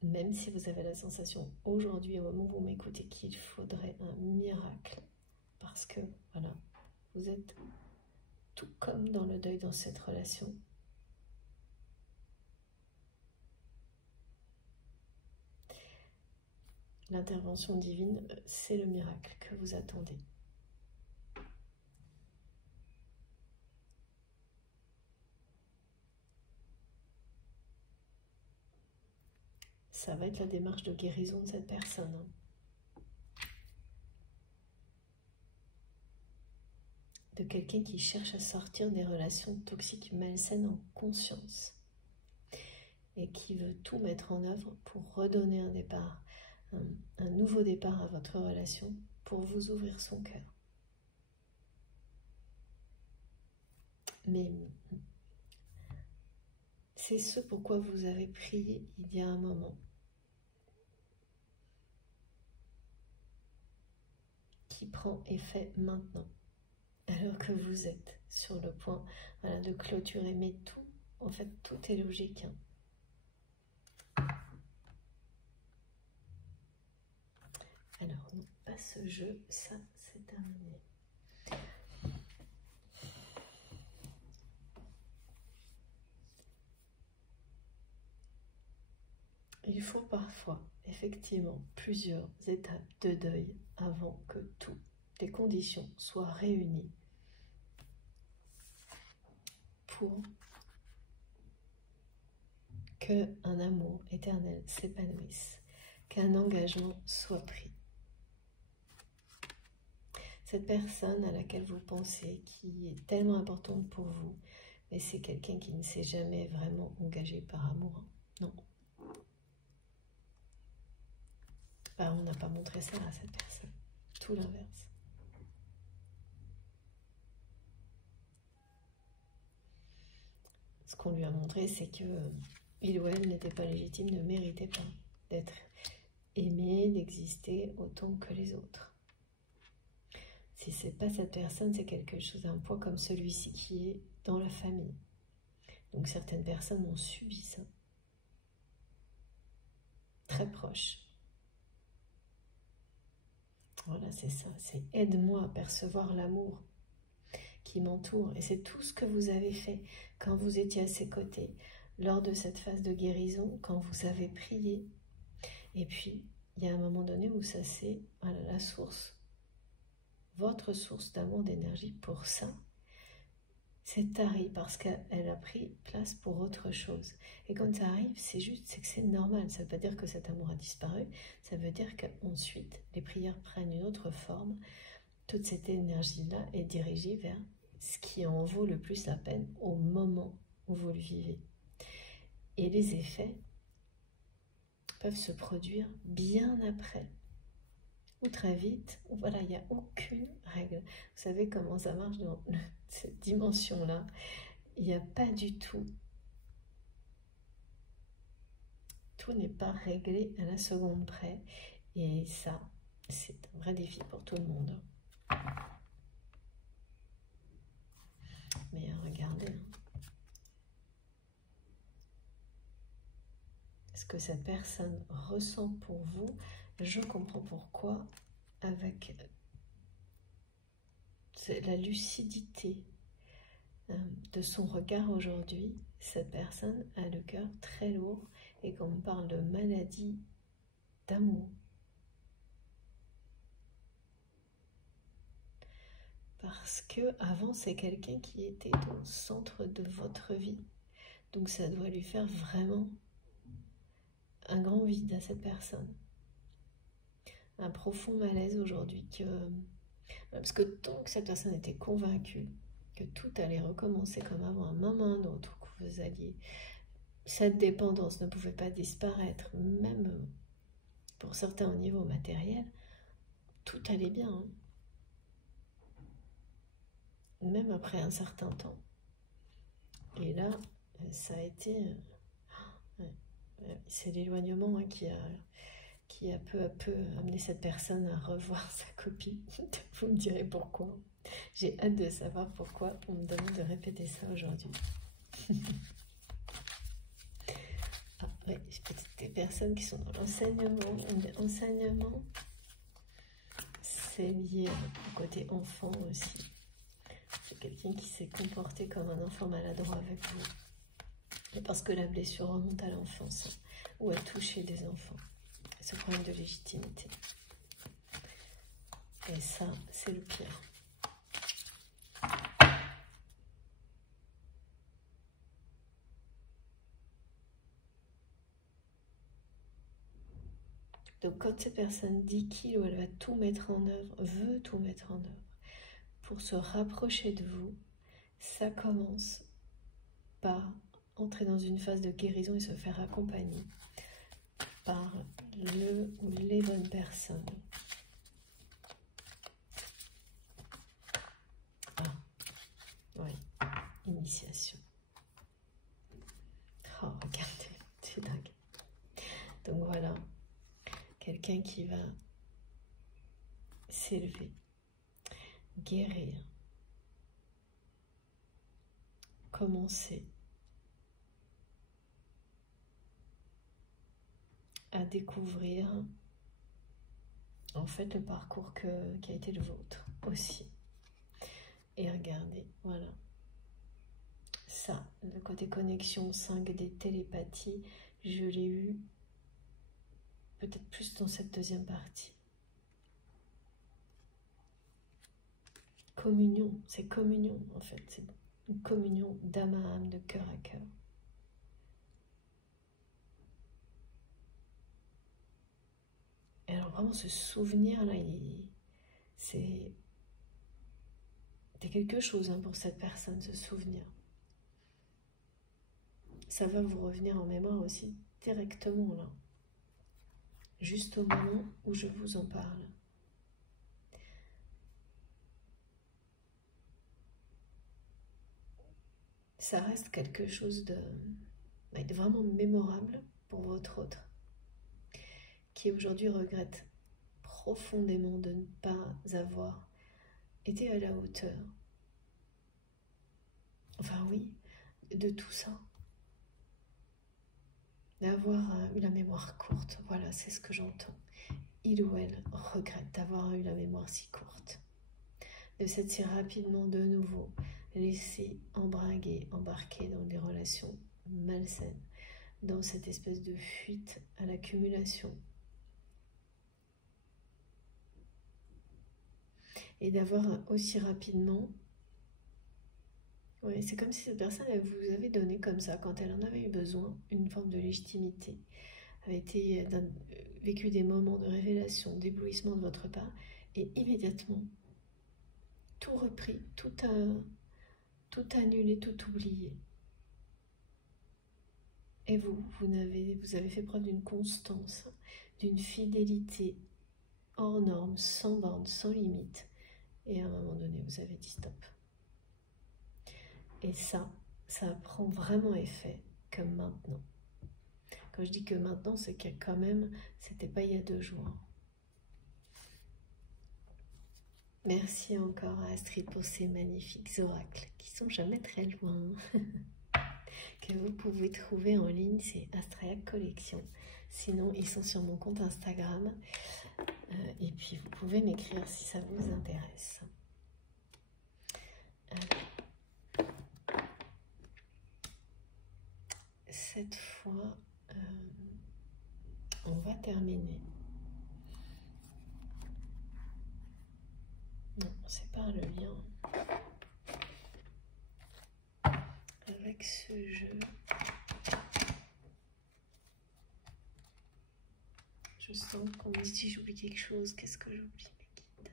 même si vous avez la sensation aujourd'hui, au moment où vous m'écoutez, qu'il faudrait un miracle, parce que, voilà, vous êtes tout comme dans le deuil dans cette relation. L'intervention divine, c'est le miracle que vous attendez. Ça va être la démarche de guérison de cette personne. De quelqu'un qui cherche à sortir des relations toxiques malsaines en conscience. Et qui veut tout mettre en œuvre pour redonner un départ, un nouveau départ à votre relation, pour vous ouvrir son cœur. Mais c'est ce pourquoi vous avez prié il y a un moment. Qui prend effet maintenant. Alors que vous êtes sur le point, voilà, de clôturer. Mais tout, en fait, tout est logique. Alors, non, pas ce jeu, ça c'est terminé. il faut parfois, effectivement, plusieurs étapes de deuil avant que toutes les conditions soient réunies pour qu'un amour éternel s'épanouisse, qu'un engagement soit pris. Cette personne à laquelle vous pensez, qui est tellement importante pour vous, mais c'est quelqu'un qui ne s'est jamais vraiment engagé par amour. Non. Bah, on n'a pas montré ça à cette personne. Tout l'inverse. Ce qu'on lui a montré, c'est que il ou elle n'était pas légitime, ne méritait pas d'être aimé, d'exister autant que les autres. Si ce n'est pas cette personne, c'est quelque chose, un poids comme celui-ci qui est dans la famille. Donc certaines personnes ont subi ça. Très proche. Voilà, c'est ça. C'est aide-moi à percevoir l'amour qui m'entoure. Et c'est tout ce que vous avez fait quand vous étiez à ses côtés, lors de cette phase de guérison, quand vous avez prié. Et puis, il y a un moment donné où ça c'est voilà, la source. Votre source d'amour, d'énergie pour ça, c'est Tari, parce qu'elle a pris place pour autre chose. Et quand ça arrive, c'est juste, c'est que c'est normal. Ça ne veut pas dire que cet amour a disparu, ça veut dire qu'ensuite, les prières prennent une autre forme. Toute cette énergie-là est dirigée vers ce qui en vaut le plus la peine au moment où vous le vivez. Et les effets peuvent se produire bien après, ou très vite, ou voilà, il n'y a aucune règle. Vous savez comment ça marche dans cette dimension-là. Il n'y a pas du tout. Tout n'est pas réglé à la seconde près. Et ça, c'est un vrai défi pour tout le monde. Mais regardez. Ce que cette personne ressent pour vous, je comprends pourquoi, avec la lucidité de son regard aujourd'hui, cette personne a le cœur très lourd et qu'on parle de maladie d'amour. Parce que avant c'est quelqu'un qui était au centre de votre vie. Donc ça doit lui faire vraiment un grand vide à cette personne. Un profond malaise aujourd'hui parce que tant que cette personne était convaincue que tout allait recommencer comme avant, un moment ou un autre, que vous alliez... Cette dépendance ne pouvait pas disparaître, même pour certains au niveau matériel, tout allait bien. Hein. Même après un certain temps. Et là, ça a été... c'est l'éloignement hein, qui a peu à peu amené cette personne à revoir sa copie. Vous me direz pourquoi. J'ai hâte de savoir pourquoi on me demande de répéter ça aujourd'hui. Ah, ouais, j'ai peut-être des personnes qui sont dans l'enseignement. L'enseignement, c'est lié au côté enfant aussi. C'est quelqu'un qui s'est comporté comme un enfant maladroit avec vous. Et parce que la blessure remonte à l'enfance, hein, ou a touché des enfants. Ce problème de légitimité. Et ça, c'est le pire. Donc quand cette personne dit qu'il ou elle va tout mettre en œuvre, veut tout mettre en œuvre, pour se rapprocher de vous, ça commence par entrer dans une phase de guérison et se faire accompagner par le ou les bonnes personnes. Ah, oui, initiation. Oh, regardez, c'est dingue. Donc voilà, quelqu'un qui va s'élever, guérir, commencer à découvrir en fait le parcours qui a été le vôtre aussi. Et regardez, voilà. Ça, le côté connexion 5D télépathie, je l'ai eu peut-être plus dans cette deuxième partie. Communion, c'est communion en fait, c'est une communion d'âme à âme, de cœur à cœur. Et alors vraiment ce souvenir là, c'est quelque chose hein, pour cette personne, ce souvenir. Ça va vous revenir en mémoire aussi directement là, juste au moment où je vous en parle. Ça reste quelque chose de vraiment mémorable pour votre autre, qui aujourd'hui regrette profondément de ne pas avoir été à la hauteur. Enfin oui, de tout ça. D'avoir eu la mémoire courte, voilà, c'est ce que j'entends. Il ou elle regrette d'avoir eu la mémoire si courte. De s'être si rapidement de nouveau laissé embarquer dans des relations malsaines, dans cette espèce de fuite à l'accumulation. Et d'avoir aussi rapidement, ouais, c'est comme si cette personne, elle vous avait donné comme ça, quand elle en avait eu besoin, une forme de légitimité, avait vécu des moments de révélation, d'éblouissement de votre part, et immédiatement, tout repris, tout annulé, tout oublié. Et vous avez fait preuve d'une constance, d'une fidélité hors norme, sans borne, sans limite. Et à un moment donné, vous avez dit stop. Et ça prend vraiment effet comme maintenant. Quand je dis que maintenant, c'est qu'il y a quand même, c'était pas il y a 2 jours. Merci encore à Astrid pour ces magnifiques oracles qui sont jamais très loin. Que vous pouvez trouver en ligne, c'est Astraiac Collection. Sinon, ils sont sur mon compte Instagram. Et puis, vous pouvez m'écrire si ça vous intéresse. Cette fois, on va terminer. Non, c'est pas le lien avec ce jeu. Je sens qu'on me dit si j'oublie quelque chose. Qu'est-ce que j'oublie, mes guides?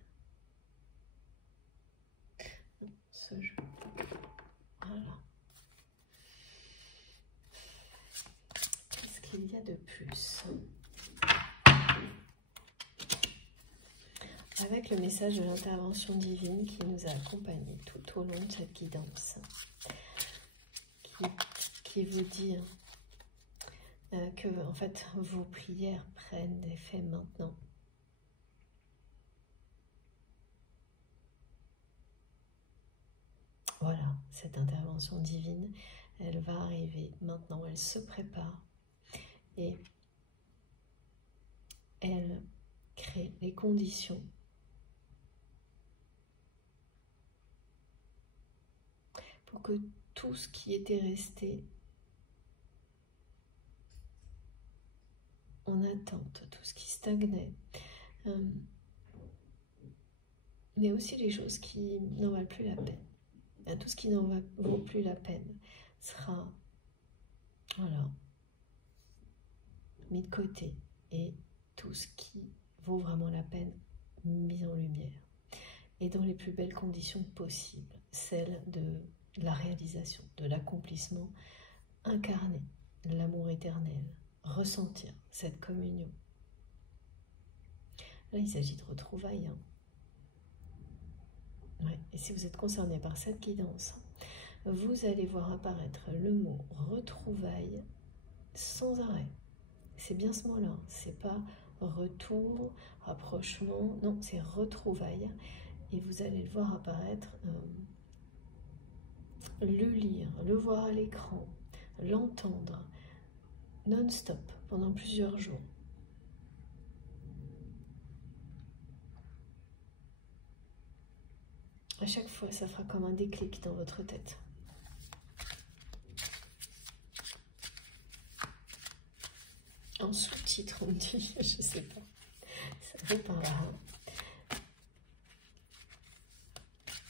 Non, ce jeu. Voilà. Qu'est-ce qu'il y a de plus? Avec le message de l'intervention divine qui nous a accompagnés tout au long de cette guidance, qui vous dit que en fait vos prières prennent effet maintenant. Voilà, cette intervention divine, elle va arriver maintenant, elle se prépare et elle crée les conditions pour que tout ce qui était resté en attente, tout ce qui stagnait, mais aussi les choses qui n'en valent plus la peine. Tout ce qui n'en vaut plus la peine sera mis de côté et tout ce qui vaut vraiment la peine mis en lumière et dans les plus belles conditions possibles, celles de la réalisation, de l'accomplissement incarné, l'amour éternel, ressentir cette communion. Là, il s'agit de retrouvailles. Ouais. Et si vous êtes concerné par cette guidance, vous allez voir apparaître le mot retrouvailles sans arrêt. C'est bien ce mot-là, c'est pas retour, rapprochement, non, c'est retrouvailles. Et vous allez le voir apparaître, le lire, le voir à l'écran, l'entendre non-stop pendant plusieurs jours. À chaque fois, ça fera comme un déclic dans votre tête. En soutien, citron dit, je sais pas. Ça vous parlera.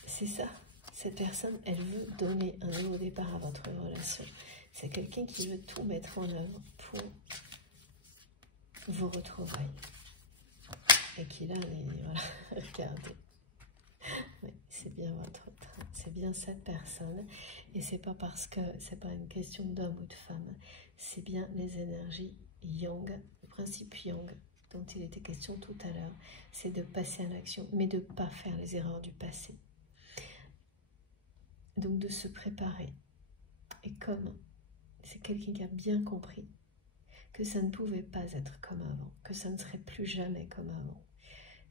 C'est ça. Cette personne, elle veut donner un nouveau départ à votre relation. C'est quelqu'un qui veut tout mettre en œuvre pour vous retrouver. Et qui là, voilà, regardez. Oui, c'est bien votre train, c'est bien cette personne. Et c'est pas parce que c'est pas une question d'homme ou de femme, c'est bien les énergies yang, le principe yang dont il était question tout à l'heure, c'est de passer à l'action, mais de ne pas faire les erreurs du passé. Donc de se préparer. Et comme c'est quelqu'un qui a bien compris que ça ne pouvait pas être comme avant, que ça ne serait plus jamais comme avant,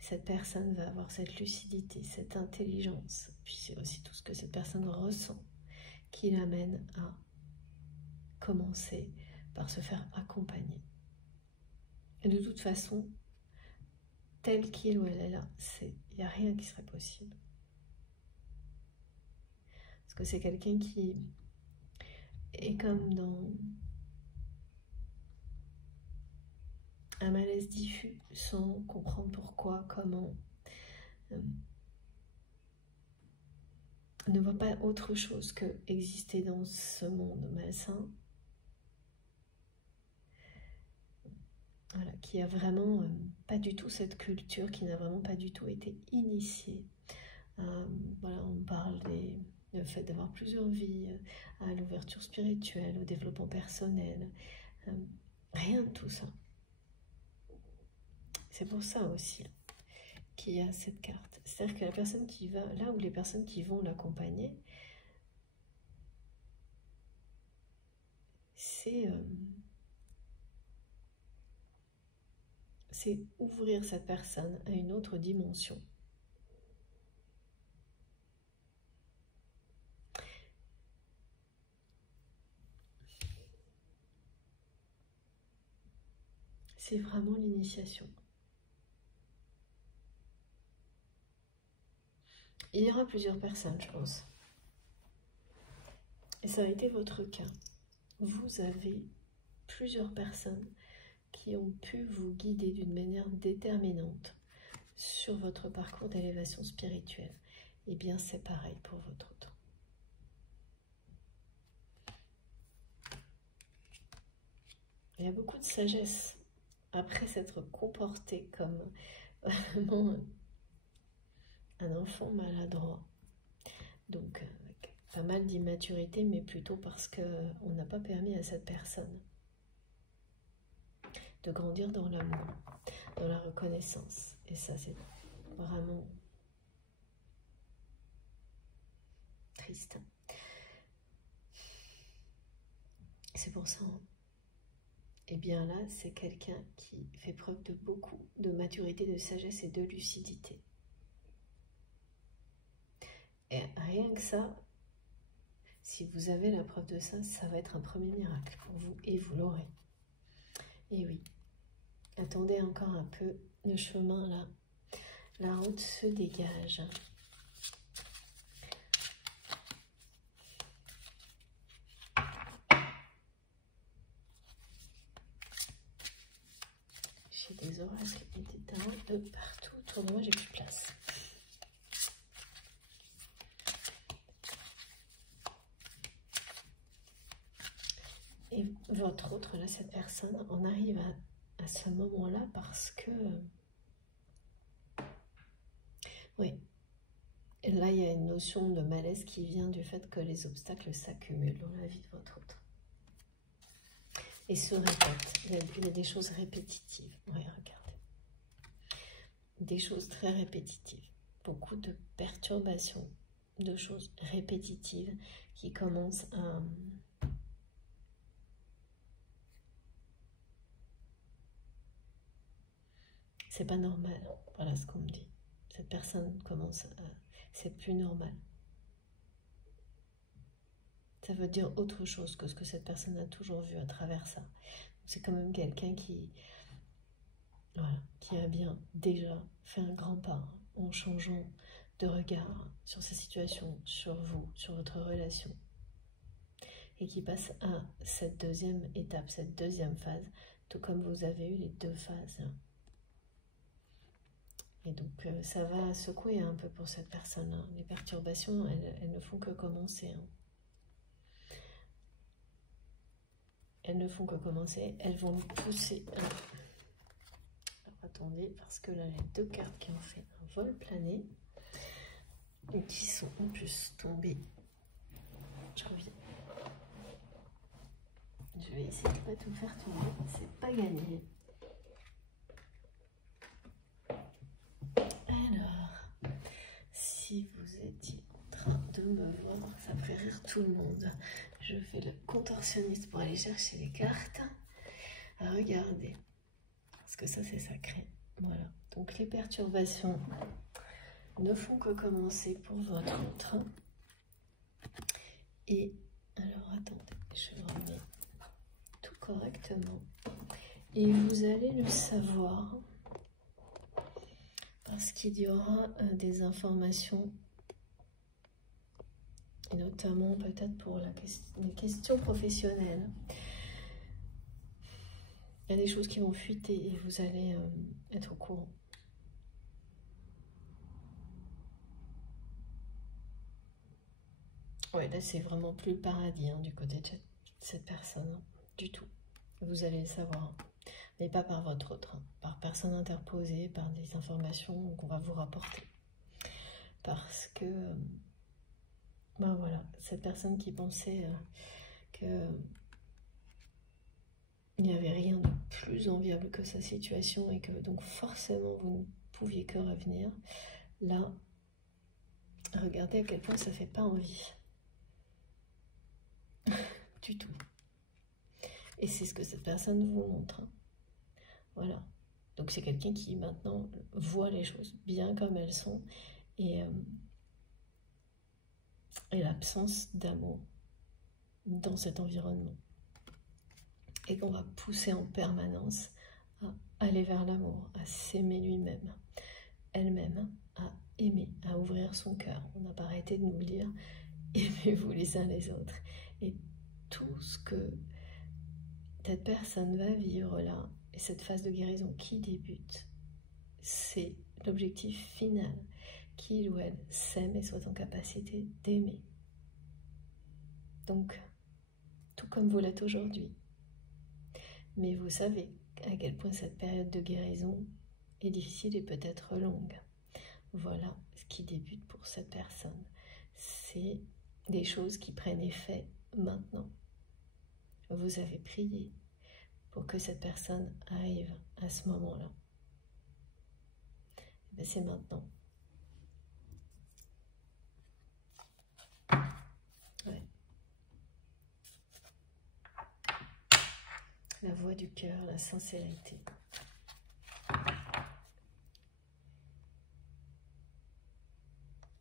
cette personne va avoir cette lucidité, cette intelligence, puis c'est aussi tout ce que cette personne ressent qui l'amène à commencer par se faire accompagner. Et de toute façon, tel qu'il ou elle est là, il n'y a rien qui serait possible. Parce que c'est quelqu'un qui est comme dans un malaise diffus, sans comprendre pourquoi, comment, ne voit pas autre chose que exister dans ce monde malsain. Voilà, qui a vraiment pas du tout cette culture, qui n'a vraiment pas du tout été initiée. Voilà, on parle du fait d'avoir plusieurs vies, à l'ouverture spirituelle, au développement personnel, rien de tout ça. C'est pour ça aussi qu'il y a cette carte. C'est-à-dire que la personne qui va, là où les personnes qui vont l'accompagner, c'est ouvrir cette personne à une autre dimension. C'est vraiment l'initiation. Il y aura plusieurs personnes, je pense. Et ça a été votre cas. Vous avez plusieurs personnes qui ont pu vous guider d'une manière déterminante sur votre parcours d'élévation spirituelle. Et bien, c'est pareil pour votre temps. Il y a beaucoup de sagesse après s'être comporté comme vraiment un enfant maladroit. Donc, avec pas mal d'immaturité, mais plutôt parce qu'on n'a pas permis à cette personne de grandir dans l'amour, dans la reconnaissance. Et ça, c'est vraiment triste. C'est pour ça, hein. Et bien là, c'est quelqu'un qui fait preuve de beaucoup de maturité, de sagesse et de lucidité. Et rien que ça, si vous avez la preuve de ça, ça va être un premier miracle pour vous et vous l'aurez. Et oui, attendez encore un peu, le chemin là, la route se dégage. J'ai des oracles et des tarots de partout autour de moi, j'ai plus de place. Et votre autre, là, cette personne, on arrive à ce moment-là parce que... Oui. Et là, il y a une notion de malaise qui vient du fait que les obstacles s'accumulent dans la vie de votre autre. Et se répètent. Il y a des choses répétitives. Oui, regardez. Des choses très répétitives. Beaucoup de perturbations, de choses répétitives qui commencent à... C'est pas normal, voilà ce qu'on me dit. Cette personne commence à... C'est plus normal. Ça veut dire autre chose que ce que cette personne a toujours vu à travers ça. C'est quand même quelqu'un qui... Voilà, qui a bien déjà fait un grand pas en changeant de regard sur sa situation, sur vous, sur votre relation. Et qui passe à cette deuxième étape, cette deuxième phase tout comme vous avez eu les deux phases. Et donc, ça va secouer un peu pour cette personne. Hein. Les perturbations, elles ne font que commencer. Hein. Elles ne font que commencer. Elles vont nous pousser. Alors, attendez, parce que là, les deux cartes qui ont fait un vol plané, et qui sont en plus tombées. Je reviens. Je vais essayer de ne pas tout faire tomber. C'est pas gagné. Alors, si vous étiez en train de me voir, ça ferait rire tout le monde. Je fais le contorsionniste pour aller chercher les cartes. Regardez. Parce que ça, c'est sacré. Voilà. Donc, les perturbations ne font que commencer pour votre autre. Et alors, attendez, je remets tout correctement. Et vous allez le savoir. Parce qu'il y aura des informations, et notamment peut-être pour les questions professionnelles. Il y a des choses qui vont fuiter et vous allez être au courant. Ouais, là c'est vraiment plus le paradis hein, du côté de cette personne, hein, du tout. Vous allez le savoir. Hein. Mais pas par votre autre, hein, par personne interposée, par des informations qu'on va vous rapporter. Parce que, ben voilà, cette personne qui pensait que il n'y avait rien de plus enviable que sa situation et que donc forcément vous ne pouviez que revenir, là, regardez à quel point ça ne fait pas envie. Du tout. Et c'est ce que cette personne vous montre. Hein. Voilà. Donc c'est quelqu'un qui maintenant voit les choses bien comme elles sont et l'absence d'amour dans cet environnement. Et qu'on va pousser en permanence à aller vers l'amour, à s'aimer lui-même, elle-même, à aimer, à ouvrir son cœur. On n'a pas arrêté de nous le dire, aimez-vous les uns les autres. Et tout ce que cette personne va vivre là, et cette phase de guérison qui débute, c'est l'objectif final, qu'il ou elle s'aime et soit en capacité d'aimer. Donc, tout comme vous l'êtes aujourd'hui. Mais vous savez à quel point cette période de guérison est difficile et peut-être longue. Voilà ce qui débute pour cette personne. C'est des choses qui prennent effet maintenant. Vous avez prié pour que cette personne arrive à ce moment-là. C'est maintenant. Ouais. La voix du cœur, la sincérité.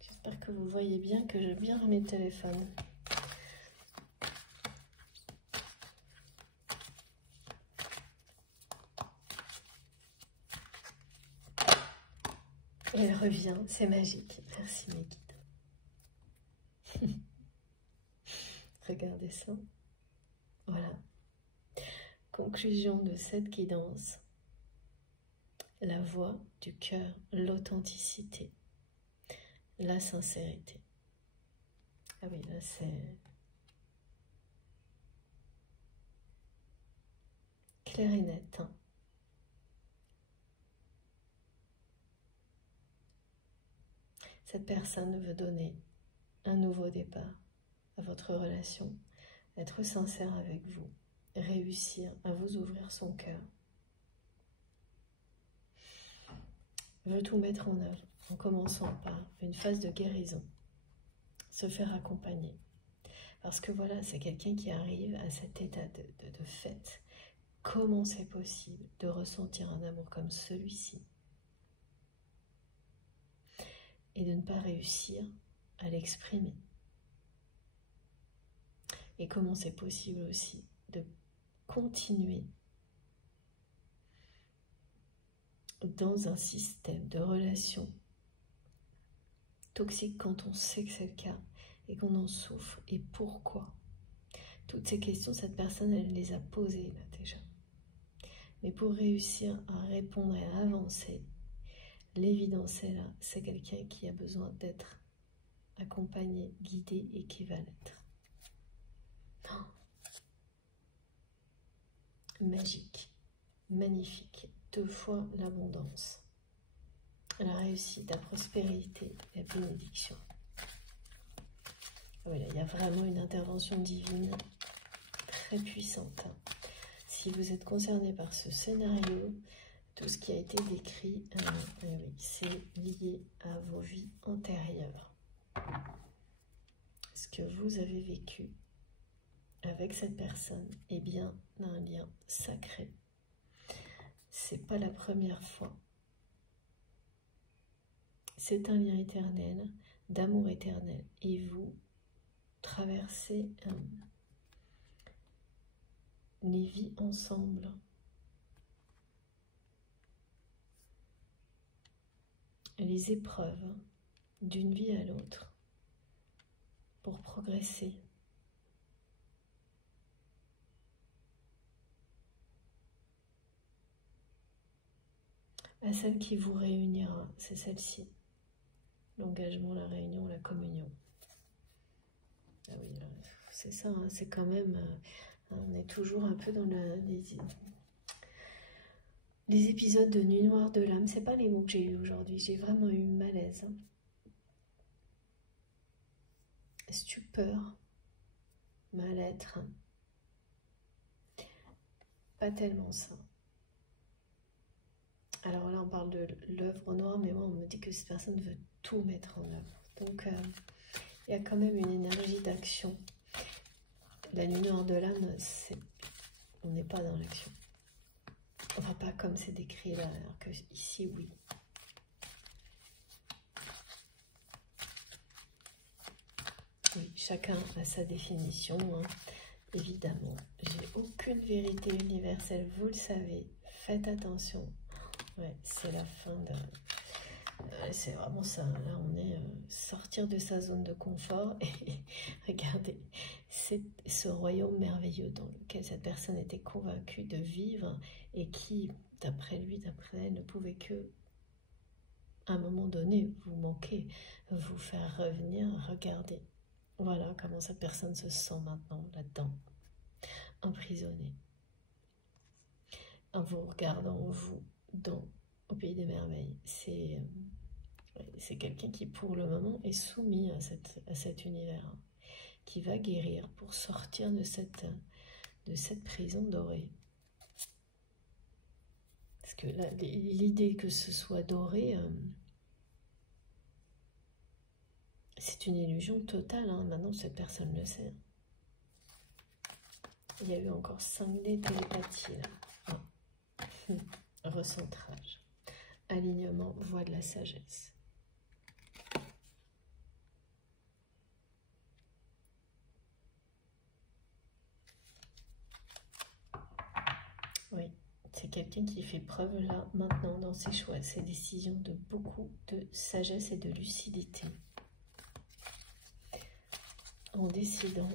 J'espère que vous voyez bien que j'ai bien remis le téléphone. Et elle revient, c'est magique. Merci mes guides. Regardez ça. Voilà. Conclusion de cette guidance. La voix du cœur, l'authenticité, la sincérité. Ah oui, là c'est clair et net. Hein. Cette personne veut donner un nouveau départ à votre relation, être sincère avec vous, réussir à vous ouvrir son cœur. Veut tout mettre en œuvre en commençant par une phase de guérison, se faire accompagner. Parce que voilà, c'est quelqu'un qui arrive à cet état de fait. Comment c'est possible de ressentir un amour comme celui-ci et de ne pas réussir à l'exprimer? Et comment c'est possible aussi de continuer dans un système de relations toxiques quand on sait que c'est le cas et qu'on en souffre, et pourquoi? Toutes ces questions, cette personne, elle les a posées là déjà. Mais pour réussir à répondre et à avancer, l'évidence est là, c'est quelqu'un qui a besoin d'être accompagné, guidé et qui va l'être. Magique, magnifique, 2 fois l'abondance, la réussite, la prospérité, la bénédiction. Voilà, il y a vraiment une intervention divine très puissante. Si vous êtes concerné par ce scénario, tout ce qui a été décrit, oui, c'est lié à vos vies antérieures. Ce que vous avez vécu avec cette personne est bien un lien sacré. C'est pas la première fois. C'est un lien éternel, d'amour éternel. Et vous traversez les vies ensemble. Les épreuves d'une vie à l'autre pour progresser. À celle qui vous réunira, c'est celle-ci. L'engagement, la réunion, la communion. Ah oui, c'est ça, hein, c'est quand même... on est toujours un peu dans les épisodes de Nuit Noire de l'âme. C'est pas les mots que j'ai eu aujourd'hui, j'ai vraiment eu malaise. Stupeur, mal-être. Pas tellement ça. Alors là, on parle de l'œuvre noire, mais moi, on me dit que cette personne veut tout mettre en œuvre. Donc, il y a quand même une énergie d'action. La nuit noire de l'âme, on n'est pas dans l'action. Enfin, pas comme c'est décrit là, alors que ici, oui. Oui, chacun a sa définition, hein. Évidemment. J'ai aucune vérité universelle, vous le savez. Faites attention. Ouais, c'est la fin de... c'est vraiment ça, là on est sortir de sa zone de confort et regardez, c'est ce royaume merveilleux dans lequel cette personne était convaincue de vivre et qui, d'après lui, d'après elle, ne pouvait que, à un moment donné, vous manquer, vous faire revenir, regardez. Voilà comment cette personne se sent maintenant là-dedans, emprisonnée. En vous regardant, vous, au pays des merveilles, c'est quelqu'un qui, pour le moment, est soumis à cet univers, hein, qui va guérir pour sortir de cette prison dorée. Parce que là, l'idée que ce soit doré, c'est une illusion totale, hein. Maintenant, cette personne le sait. Il y a eu encore 5 télépathies, là. Ah. Recentrage. Alignement, voie de la sagesse. Oui, c'est quelqu'un qui fait preuve là, maintenant, dans ses choix, ses décisions, de beaucoup de sagesse et de lucidité. En décidant,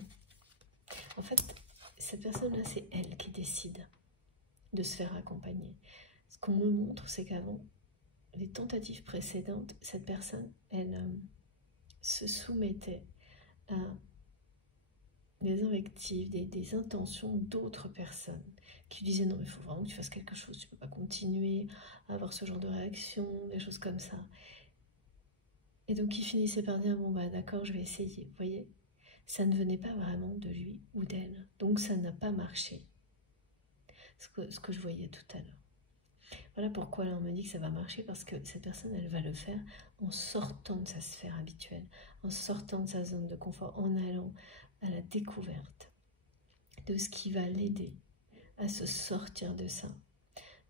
en fait, cette personne-là, c'est elle qui décide de se faire accompagner. Ce qu'on me montre, c'est qu'avant, les tentatives précédentes, cette personne, elle se soumettait à des invectives, des intentions d'autres personnes qui disaient non, il faut vraiment que tu fasses quelque chose, tu ne peux pas continuer à avoir ce genre de réaction, des choses comme ça. Et donc il finissait par dire bon bah d'accord, je vais essayer, vous voyez, ça ne venait pas vraiment de lui ou d'elle, donc ça n'a pas marché, ce que je voyais tout à l'heure. Voilà pourquoi là on me dit que ça va marcher, parce que cette personne, elle va le faire en sortant de sa sphère habituelle, en sortant de sa zone de confort, en allant à la découverte de ce qui va l'aider à se sortir de ça,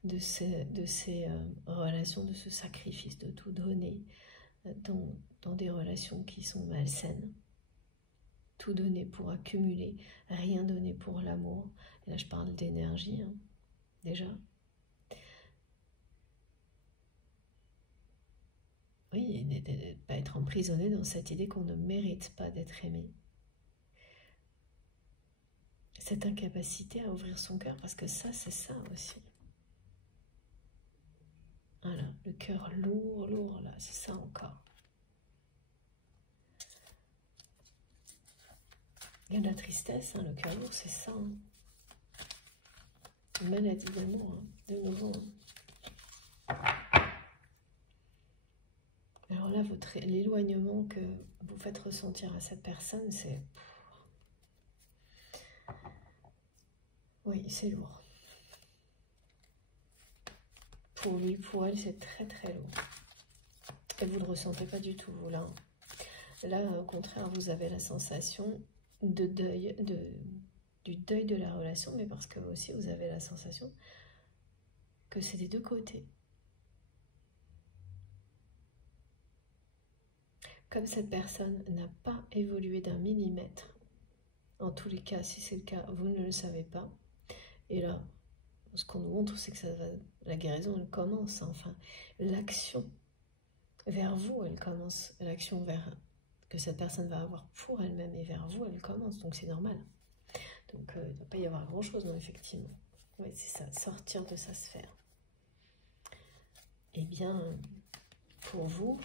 de ces relations, de ce sacrifice, de tout donner dans des relations qui sont malsaines. Tout donner pour accumuler, rien donner pour l'amour. Et là je parle d'énergie, hein, déjà. Oui, et de ne pas être emprisonné dans cette idée qu'on ne mérite pas d'être aimé. Cette incapacité à ouvrir son cœur, parce que ça, c'est ça aussi. le cœur lourd, lourd, là, c'est ça encore. Il y a de la tristesse, hein, le cœur lourd, c'est ça. Hein. Une maladie d'amour, hein, de nouveau. Hein. Alors là, l'éloignement que vous faites ressentir à cette personne, c'est... Oui, c'est lourd. Pour lui, pour elle, c'est très très lourd. Et vous ne le ressentez pas du tout, vous, là. Là, au contraire, vous avez la sensation de deuil, du deuil de la relation, mais parce que vous aussi, vous avez la sensation que c'est des deux côtés. Comme cette personne n'a pas évolué d'un millimètre, en tous les cas, si c'est le cas, vous ne le savez pas. Et là, ce qu'on nous montre, c'est que ça va, la guérison, elle commence. Enfin, l'action vers vous, elle commence. L'action que cette personne va avoir pour elle-même et vers vous, elle commence. Donc c'est normal. Donc il ne doit pas y avoir grand-chose, non, effectivement. Oui, c'est ça, sortir de sa sphère. Eh bien, pour vous,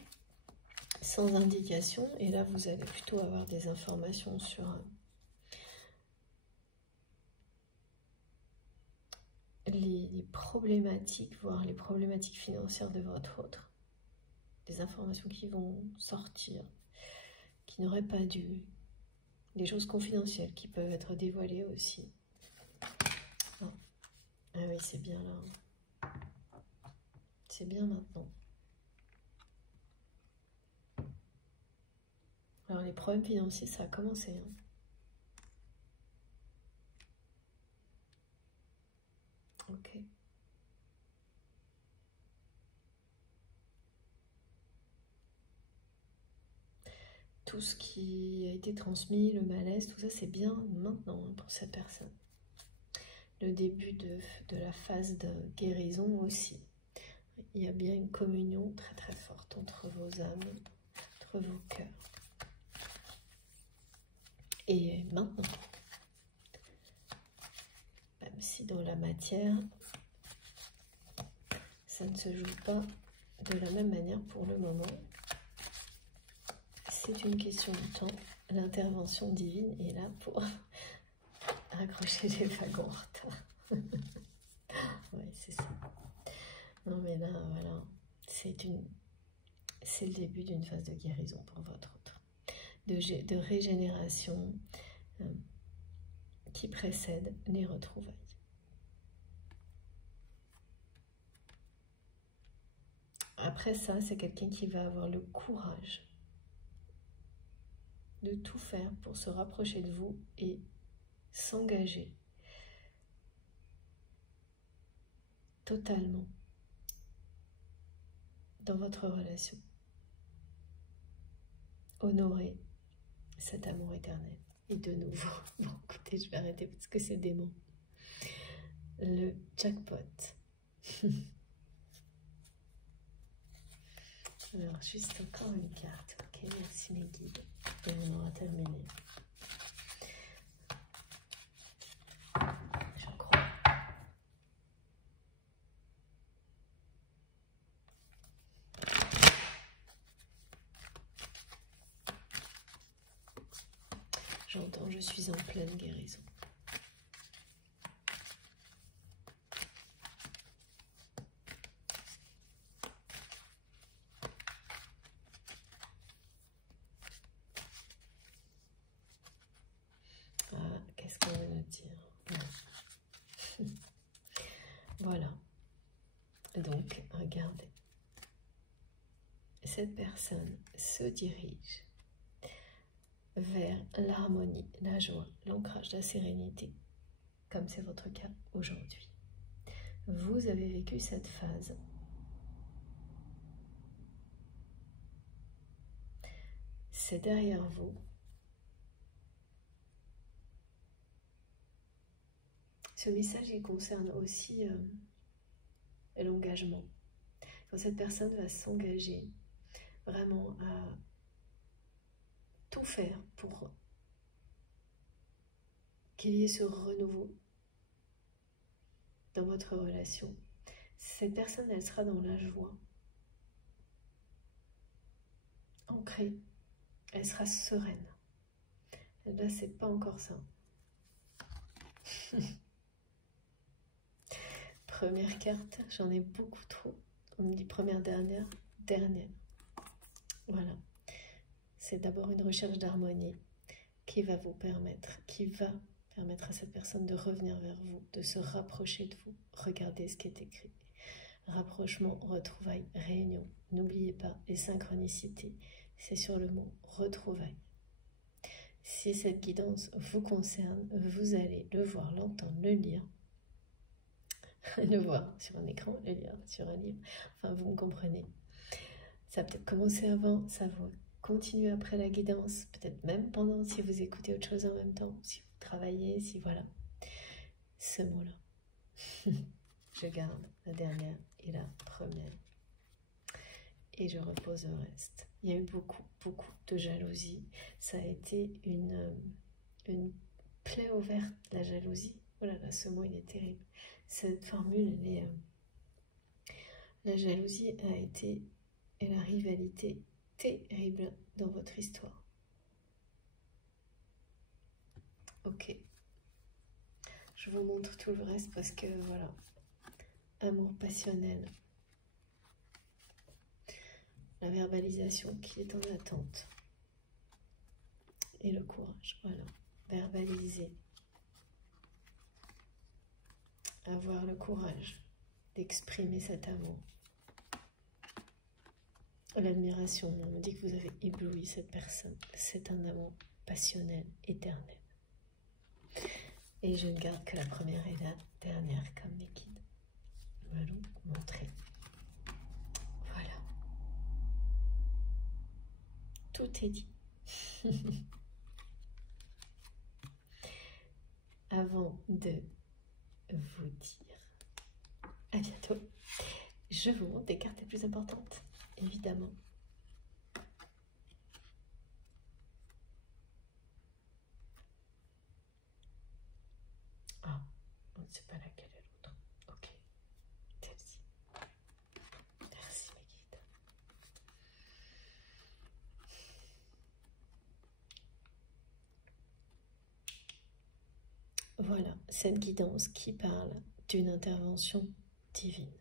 sans indication, et là vous allez plutôt avoir des informations sur les problématiques, voire les problématiques financières de votre autre. Des informations qui vont sortir, qui n'auraient pas dû, des choses confidentielles qui peuvent être dévoilées aussi. Oh. Ah oui, c'est bien là. C'est bien maintenant. Alors les problèmes financiers, ça a commencé. Hein. Ok. Tout ce qui a été transmis, le malaise, tout ça, c'est bien maintenant hein, pour cette personne. Le début de la phase de guérison aussi. Il y a bien une communion très très forte entre vos âmes, entre vos cœurs. Et maintenant, même si dans la matière, ça ne se joue pas de la même manière pour le moment, c'est une question de temps. L'intervention divine est là pour accrocher les wagons en retard. Oui, c'est ça. Non mais là, voilà, c'est le début d'une phase de guérison pour votre autre. De régénération qui précède les retrouvailles. Après ça, c'est quelqu'un qui va avoir le courage de tout faire pour se rapprocher de vous et s'engager totalement dans votre relation. Honorer cet amour éternel. Et de nouveau, bon écoutez, je vais arrêter parce que c'est dément. Le jackpot. Alors, juste encore une carte. Ok, merci mes guides. Et on aura terminé. Je crois. J'entends, je suis en pleine guérison. Qu'est-ce qu'on va nous dire? Voilà. Donc, regardez. Cette personne se dirige vers l'harmonie, la joie, l'ancrage, la sérénité, comme c'est votre cas aujourd'hui. Vous avez vécu cette phase. C'est derrière vous. Ce message, il concerne aussi l'engagement. Quand cette personne va s'engager vraiment à tout faire pour qu'il y ait ce renouveau dans votre relation. Cette personne, elle sera dans la joie. ancrée, elle sera sereine. Là, c'est pas encore ça. Première carte, j'en ai beaucoup trop. On me dit première, dernière, dernière. Voilà. C'est d'abord une recherche d'harmonie qui va permettre à cette personne de revenir vers vous, de se rapprocher de vous. Regardez ce qui est écrit. Rapprochement, retrouvailles, réunion. N'oubliez pas les synchronicités. C'est sur le mot retrouvailles. Si cette guidance vous concerne, vous allez le voir, l'entendre, le lire. Le voir sur un écran, le lire sur un livre. Enfin, vous me comprenez. Ça a peut-être commencé avant, ça va continuer après la guidance, peut-être même pendant, si vous écoutez autre chose en même temps, si vous travaillez, si voilà. Ce mot-là. Je garde la dernière et la première. Et je repose le reste. Il y a eu beaucoup de jalousie. Ça a été une plaie ouverte, la jalousie. Oh là là, ce mot, il est terrible. Cette formule, elle est... la jalousie a été, et la rivalité, terrible dans votre histoire. Ok. Je vous montre tout le reste parce que, voilà, amour passionnel. La verbalisation qui est en attente. Et le courage, voilà. Verbaliser. Avoir le courage d'exprimer cet amour. L'admiration, on me dit que vous avez ébloui cette personne. C'est un amour passionnel, éternel. Et je ne garde que la première et la dernière comme mes guides me l'ont montré. Voilà. Tout est dit. Avant de vous dire à bientôt, je vous montre des cartes les plus importantes, évidemment. Ah, on ne sait pas laquelle est l'autre. Ok, celle-ci. Merci mes guides. Voilà, cette guidance qui parle d'une intervention divine.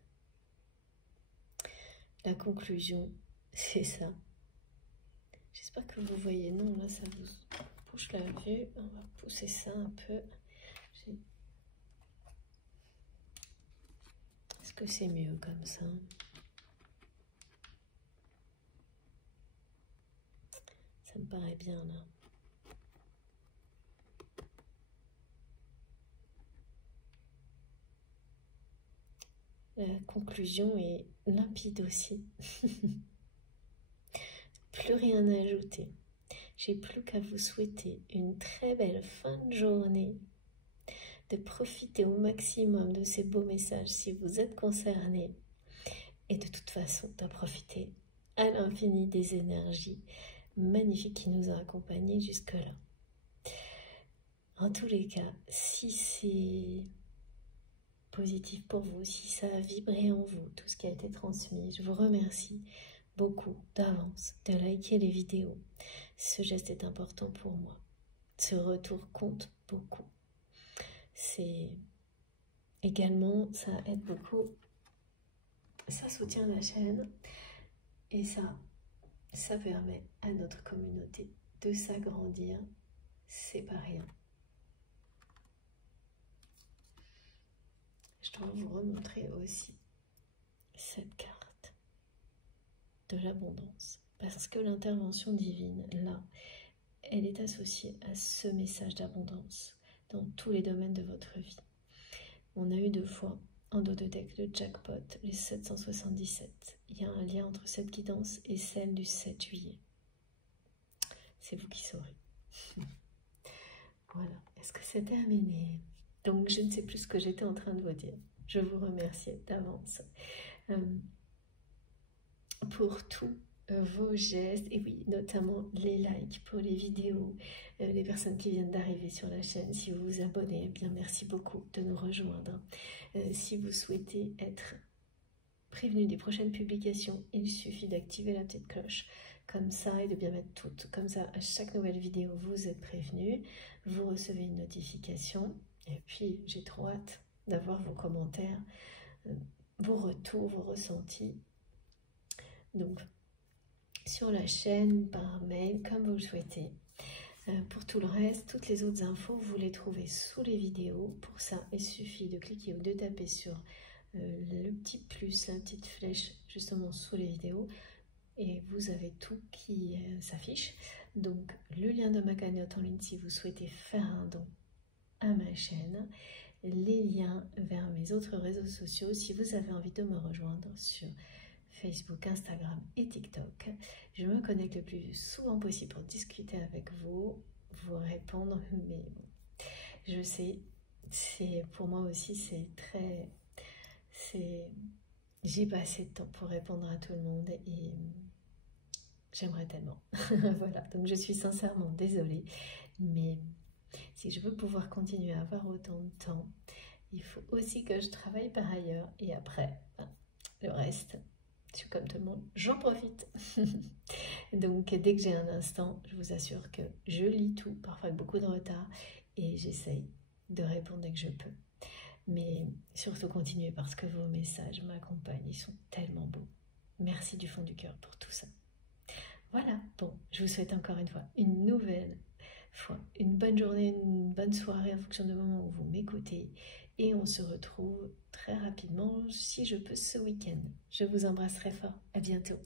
La conclusion, c'est ça. J'espère que vous voyez. Non, là, ça vous bouge la vue. On va pousser ça un peu. Est-ce que c'est mieux comme ça? Ça me paraît bien, là. La conclusion est limpide aussi. Plus rien à ajouter. J'ai plus qu'à vous souhaiter une très belle fin de journée, de profiter au maximum de ces beaux messages si vous êtes concernés, et de toute façon d'en profiter à l'infini des énergies magnifiques qui nous ont accompagnés jusque-là. En tous les cas, si c'est positif pour vous, si ça a vibré en vous, tout ce qui a été transmis, je vous remercie beaucoup d'avance de liker les vidéos. Ce geste est important pour moi. Ce retour compte beaucoup. C'est également, ça aide beaucoup, ça soutient la chaîne et ça permet à notre communauté de s'agrandir. C'est pas rien. Je dois vous remontrer aussi cette carte de l'abondance, parce que l'intervention divine, là, elle est associée à ce message d'abondance dans tous les domaines de votre vie. On a eu 2 fois en dos de deck le jackpot, les 777. Il y a un lien entre cette guidance et celle du 7 juillet. C'est vous qui saurez. Voilà. Est-ce que c'est terminé? Donc, je ne sais plus ce que j'étais en train de vous dire. Je vous remercie d'avance pour tous vos gestes, et oui, notamment les likes pour les vidéos, les personnes qui viennent d'arriver sur la chaîne. Si vous vous abonnez, eh bien merci beaucoup de nous rejoindre. Si vous souhaitez être prévenu des prochaines publications, il suffit d'activer la petite cloche comme ça et de bien mettre toutes. Comme ça, à chaque nouvelle vidéo, vous êtes prévenu, vous recevez une notification. Et puis, j'ai trop hâte d'avoir vos commentaires, vos retours, vos ressentis. Donc, sur la chaîne, par mail, comme vous le souhaitez. Pour tout le reste, toutes les autres infos, vous les trouvez sous les vidéos. Pour ça, il suffit de cliquer ou de taper sur le petit plus, la petite flèche, justement sous les vidéos. Et vous avez tout qui s'affiche. Donc, le lien de ma cagnotte en ligne si vous souhaitez faire un don à ma chaîne. Les liens vers mes autres réseaux sociaux si vous avez envie de me rejoindre sur Facebook, Instagram et TikTok. Je me connecte le plus souvent possible pour discuter avec vous, vous répondre, mais je sais, pour moi aussi c'est très... J'ai pas assez de temps pour répondre à tout le monde et j'aimerais tellement. Voilà, donc je suis sincèrement désolée, mais si je veux pouvoir continuer à avoir autant de temps, il faut aussi que je travaille par ailleurs et après, le reste, je suis comme tout le monde, j'en profite. Donc dès que j'ai un instant, je vous assure que je lis tout, parfois avec beaucoup de retard, et j'essaye de répondre dès que je peux. Mais surtout continuez parce que vos messages m'accompagnent, ils sont tellement beaux. Merci du fond du cœur pour tout ça. Voilà, bon, je vous souhaite encore une fois une nouvelle fois, une bonne journée, une bonne soirée en fonction du moment où vous m'écoutez. Et on se retrouve très rapidement, si je peux, ce week-end. Je vous embrasse très fort. À bientôt.